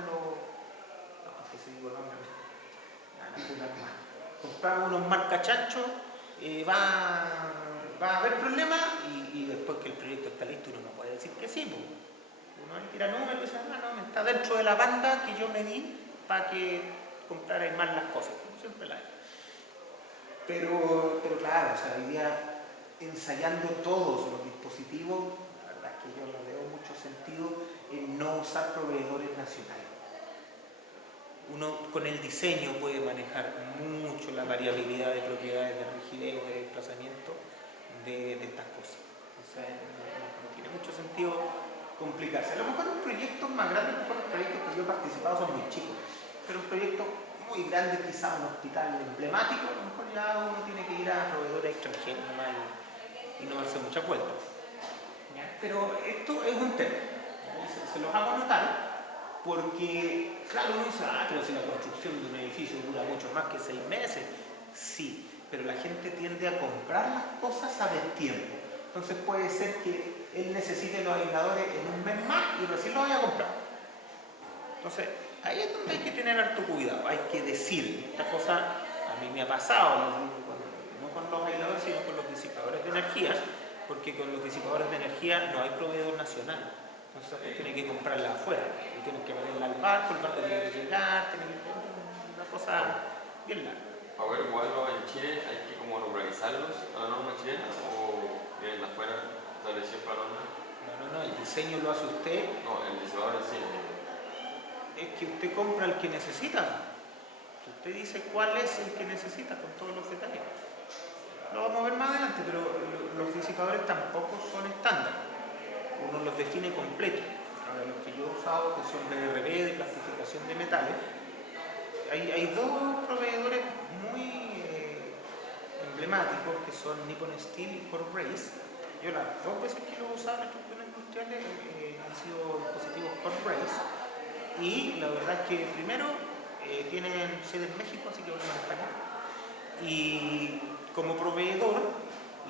compramos unos marcachanchos, va a haber problemas y después que el proyecto está listo uno no puede decir que sí, pues. Uno ahí tira números y dice, no, está dentro de la banda que yo me di para que comprarais más las cosas, como siempre la hay. Pero claro, o sea, hoy día ensayando todos los dispositivos, la verdad es que yo no veo mucho sentido en no usar proveedores nacionales. Uno con el diseño puede manejar mucho la variabilidad de propiedades de rigidez o de desplazamiento de estas cosas. O sea, no tiene mucho sentido complicarse. A lo mejor en proyectos más grandes, a lo mejor los proyectos que yo he participado son muy chicos, pero un proyecto muy grande, quizá un hospital emblemático, a lo mejor ya uno tiene que ir a proveedores extranjeros nomás y no darse muchas vueltas. Pero esto es un tema, se los hago notar. Porque, claro, uno dice, pero si la construcción de un edificio dura mucho más que 6 meses. Sí, pero la gente tiende a comprar las cosas a destiempo. Entonces puede ser que él necesite los aisladores en un mes más y recién los vaya a comprar. Entonces, ahí es donde hay que tener harto cuidado. Hay que decir, esta cosa a mí me ha pasado, no con los aisladores, sino con los disipadores de energía, porque con los disipadores de energía no hay proveedor nacional. Entonces tiene que comprarla afuera, y tienen que meterla al barco, el barco tiene que llegar, una cosa bien larga. para poder ocuparlo en Chile hay que como normalizarlos a la norma chilena o vienen de afuera establecidos para la norma. No, el diseño lo hace usted, No, el diseñador en sí. es que usted compra el que necesita. Usted dice cuál es el que necesita con todos los detalles. Lo vamos a ver más adelante, pero los disipadores tampoco son estándar. Uno los define completos. Ahora, los que yo he usado, que son BRB, de clasificación de metales, hay dos proveedores muy emblemáticos que son Nippon Steel y Corbrace. Yo las dos veces que lo he usado en estructuras industriales han sido dispositivos Corbrace. Y la verdad es que primero tienen sede en México, así que volvemos a España. Y como proveedor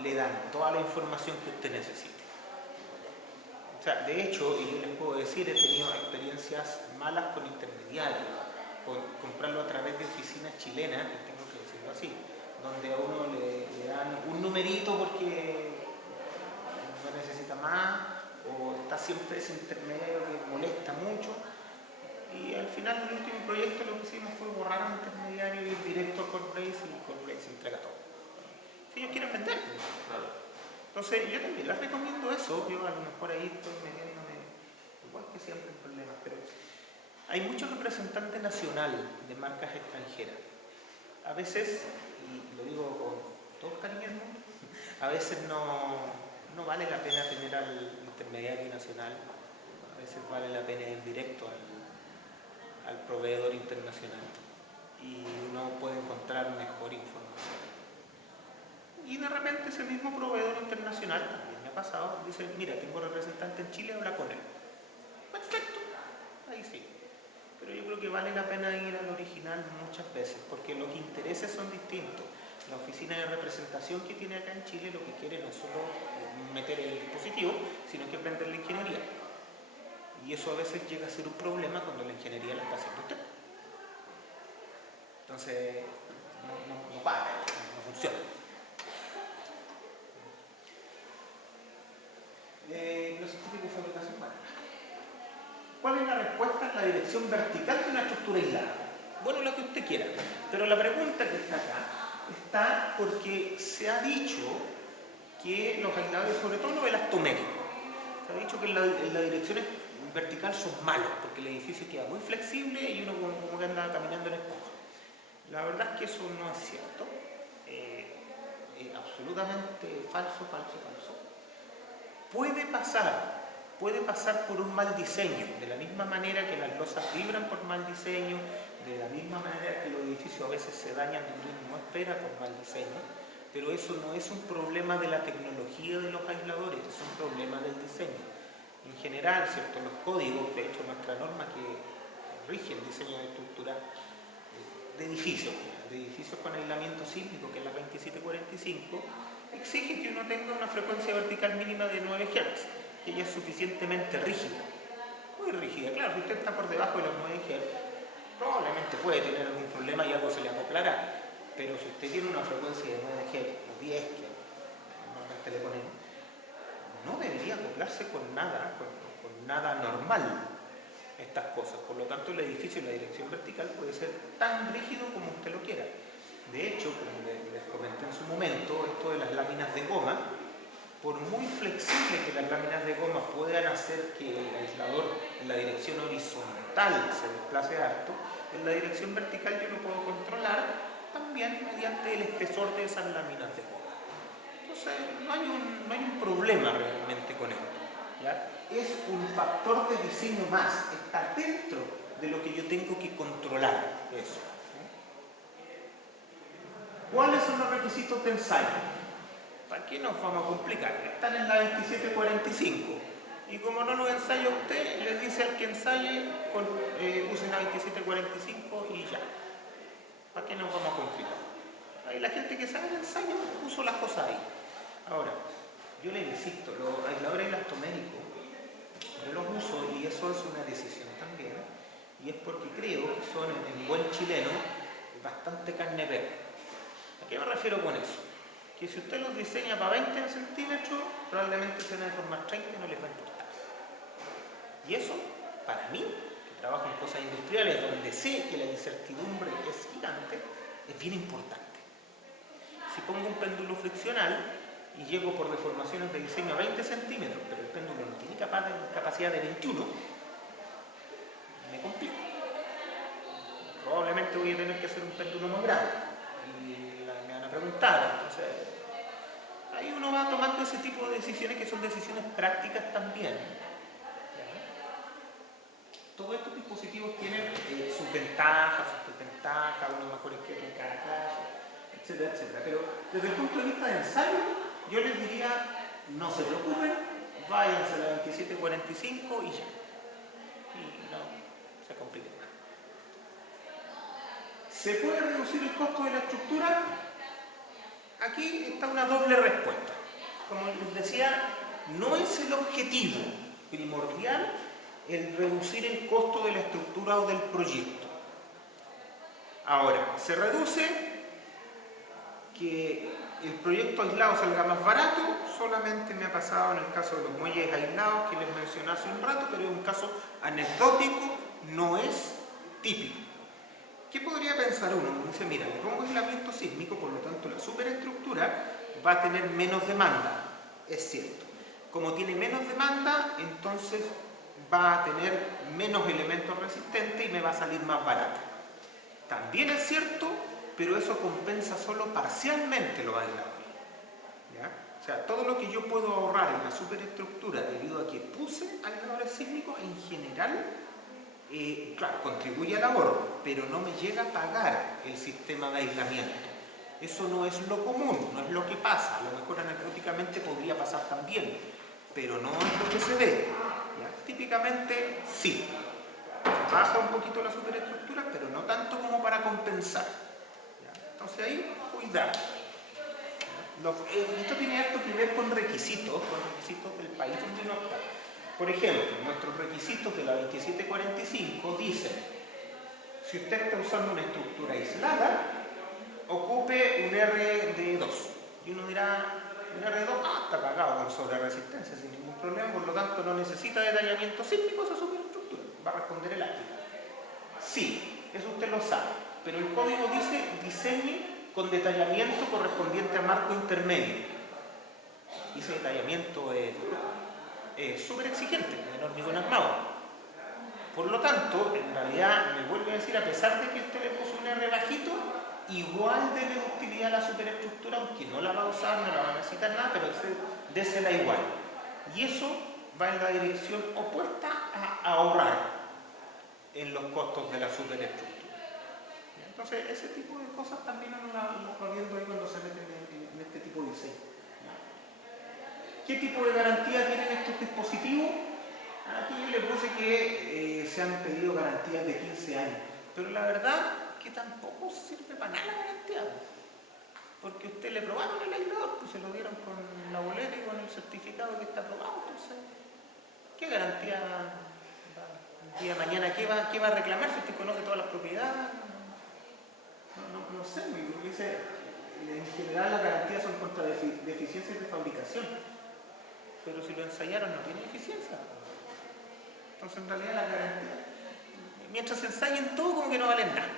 le dan toda la información que usted necesite. O sea, de hecho, y yo les puedo decir, he tenido experiencias malas con intermediarios, con comprarlo a través de oficinas chilenas, tengo que decirlo así, donde a uno le dan un numerito porque no necesita más, o está siempre ese intermediario que molesta mucho. Y al final del último proyecto lo que hicimos fue borrar al intermediario y ir directo a Corbrace y Corbrace entrega todo. Si ellos quieren vender. Claro. Entonces yo también les recomiendo eso. Yo a lo mejor ahí estoy metiéndome, igual que siempre en problemas, pero hay muchos representantes nacionales de marcas extranjeras. A veces, y lo digo con todo el cariño del mundo, a veces no vale la pena tener al intermediario nacional, a veces vale la pena ir directo al proveedor internacional y uno puede encontrar mejor información. Y de repente ese mismo proveedor internacional, también me ha pasado, dice, mira, tengo representante en Chile, habla con él. Perfecto, ahí sí. Pero yo creo que vale la pena ir al original muchas veces, porque los intereses son distintos. La oficina de representación que tiene acá en Chile lo que quiere no es solo meter el dispositivo, sino que aprender la ingeniería. Y eso a veces llega a ser un problema cuando la ingeniería la está haciendo usted. Entonces, no para, no funciona. Los científicos de fabricación humana. ¿Cuál es la respuesta en la dirección vertical de una estructura aislada? Bueno, la que usted quiera. Pero la pregunta que está acá está porque se ha dicho que los aisladores, sobre todo los elastoméricos, se ha dicho que en la dirección vertical son malos porque el edificio queda muy flexible y uno como que anda caminando en esponja. La verdad es que eso no es cierto. Absolutamente falso. Puede pasar por un mal diseño, de la misma manera que las losas vibran por mal diseño, de la misma manera que los edificios a veces se dañan donde uno no espera por mal diseño, pero eso no es un problema de la tecnología de los aisladores, es un problema del diseño. En general, ¿cierto? Los códigos, de hecho nuestra norma que rige el diseño de estructura de edificios con aislamiento sísmico, que es la 2745, exige que uno tenga una frecuencia vertical mínima de 9 Hz, que ya es suficientemente rígida. Muy rígida, claro, si usted está por debajo de los 9 Hz, probablemente puede tener algún problema y algo se le acoplará. Pero si usted tiene una frecuencia de 9 Hz o 10, que normalmente le ponen, no debería acoplarse con nada normal estas cosas. Por lo tanto, el edificio en la dirección vertical puede ser tan rígido como usted lo quiera. De hecho, como les comenté en su momento, esto de las láminas de goma, por muy flexible que las láminas de goma puedan hacer que el aislador en la dirección horizontal se desplace harto, en la dirección vertical yo lo puedo controlar también mediante el espesor de esas láminas de goma. Entonces, no hay un problema realmente con esto, ¿ya? Es un factor de diseño más, está dentro de lo que yo tengo que controlar eso. ¿Cuáles son los requisitos de ensayo? ¿Para qué nos vamos a complicar? Están en la 2745. Y como no lo ensaya usted, le dice al que ensaye, use la 2745 y ya. ¿Para qué nos vamos a complicar? Ahí la gente que sabe el ensayo puso las cosas ahí. Ahora, yo le insisto, los aisladores elastoméricos, yo los uso y eso es una decisión también, y es porque creo que son, en buen chileno, bastante carne verde. ¿A qué me refiero con eso? Que si usted los diseña para 20 centímetros, probablemente se van a deformar 30 y no les va a importar. Y eso, para mí, que trabajo en cosas industriales donde sé que la incertidumbre es gigante, es bien importante. Si pongo un péndulo friccional y llego por deformaciones de diseño a 20 centímetros, pero el péndulo no tiene capacidad de 21, me complico. Probablemente voy a tener que hacer un péndulo más grande. Y me van a preguntar, entonces ahí uno va tomando ese tipo de decisiones que son decisiones prácticas también. Todos estos dispositivos tienen sus ventajas, sus desventajas, unos mejores que otros en cada caso, etcétera, etcétera. Pero desde el punto de vista de ensayo, yo les diría, no se preocupen, váyanse a la 2745 y ya. Y no se compliquen más. ¿Se puede reducir el costo de la estructura? Aquí está una doble respuesta. Como les decía, no es el objetivo primordial el reducir el costo de la estructura o del proyecto. Ahora, se reduce que el proyecto aislado salga más barato, solamente me ha pasado en el caso de los muelles aislados que les mencioné hace un rato, pero es un caso anecdótico, no es típico. ¿Qué podría pensar uno? Uno dice, mira, le pongo aislamiento sísmico, por lo tanto la superestructura va a tener menos demanda. Es cierto. Como tiene menos demanda, entonces va a tener menos elementos resistentes y me va a salir más barata. También es cierto, pero eso compensa solo parcialmente los aisladores. ¿Ya? O sea, todo lo que yo puedo ahorrar en la superestructura debido a que puse aisladores sísmicos, en general, claro, contribuye al ahorro, pero no me llega a pagar el sistema de aislamiento. Eso no es lo común, no es lo que pasa. A lo mejor anecdóticamente podría pasar también, pero no es lo que se ve. ¿Ya? Típicamente sí, baja un poquito la superestructura, pero no tanto como para compensar. ¿Ya? Entonces ahí, cuidado. Esto tiene harto que ver con requisitos del país donde uno está. Por ejemplo, nuestros requisitos de la 2745 dicen, si usted está usando una estructura aislada, ocupe un RD2. Y uno dirá, un RD2, está pagado con sobreresistencia sin ningún problema, por lo tanto no necesita detallamiento sísmico esa superestructura, va a responder el área. Sí, eso usted lo sabe, pero el código dice diseñe con detallamiento correspondiente a marco intermedio. Y ese detallamiento es súper exigente en hormigón armado. Por lo tanto, en realidad, me vuelve a decir, a pesar de que usted le puso un R bajito, igual debe utilidad la superestructura, aunque no la va a usar, no la va a necesitar nada, pero désela igual. Y eso va en la dirección opuesta a ahorrar en los costos de la superestructura. Entonces, ese tipo de cosas también uno lo va viendo ahí cuando se mete en este tipo de diseño. ¿Qué tipo de garantía tienen estos dispositivos? Aquí yo le puse que se han pedido garantías de 15 años, pero la verdad que tampoco sirve para nada la garantía, porque usted le probaron el aislador, pues se lo dieron con la boleta y con el certificado que está aprobado. Entonces, ¿qué garantía el día de mañana? ¿Qué va a reclamar si usted conoce todas las propiedades? No sé, porque dice, en general las garantías son contra deficiencias de fabricación, pero si lo ensayaron no tiene eficiencia. Entonces en realidad las garantías, mientras se ensayen todo, como que no valen nada.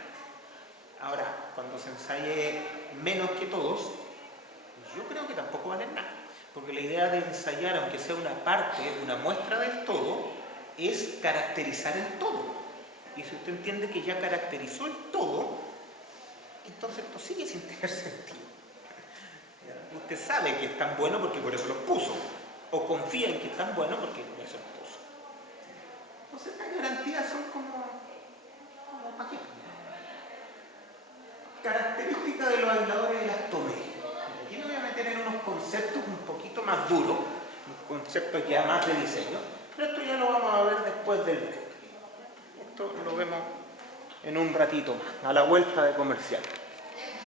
Ahora, cuando se ensaye menos que todos, yo creo que tampoco valen nada, porque la idea de ensayar, aunque sea una parte, una muestra del todo, es caracterizar el todo. Y si usted entiende que ya caracterizó el todo, entonces esto sigue sin tener sentido. Usted sabe que es tan bueno porque por eso los puso, o confía en que es tan bueno porque por eso los puso. Entonces las garantías son como paquetes. Características de los aisladores de las tomé. Aquí me voy a meter en unos conceptos un poquito más duros, un concepto ya más de diseño, pero esto ya lo vamos a ver después del break. Esto lo vemos en un ratito, a la vuelta de comercial.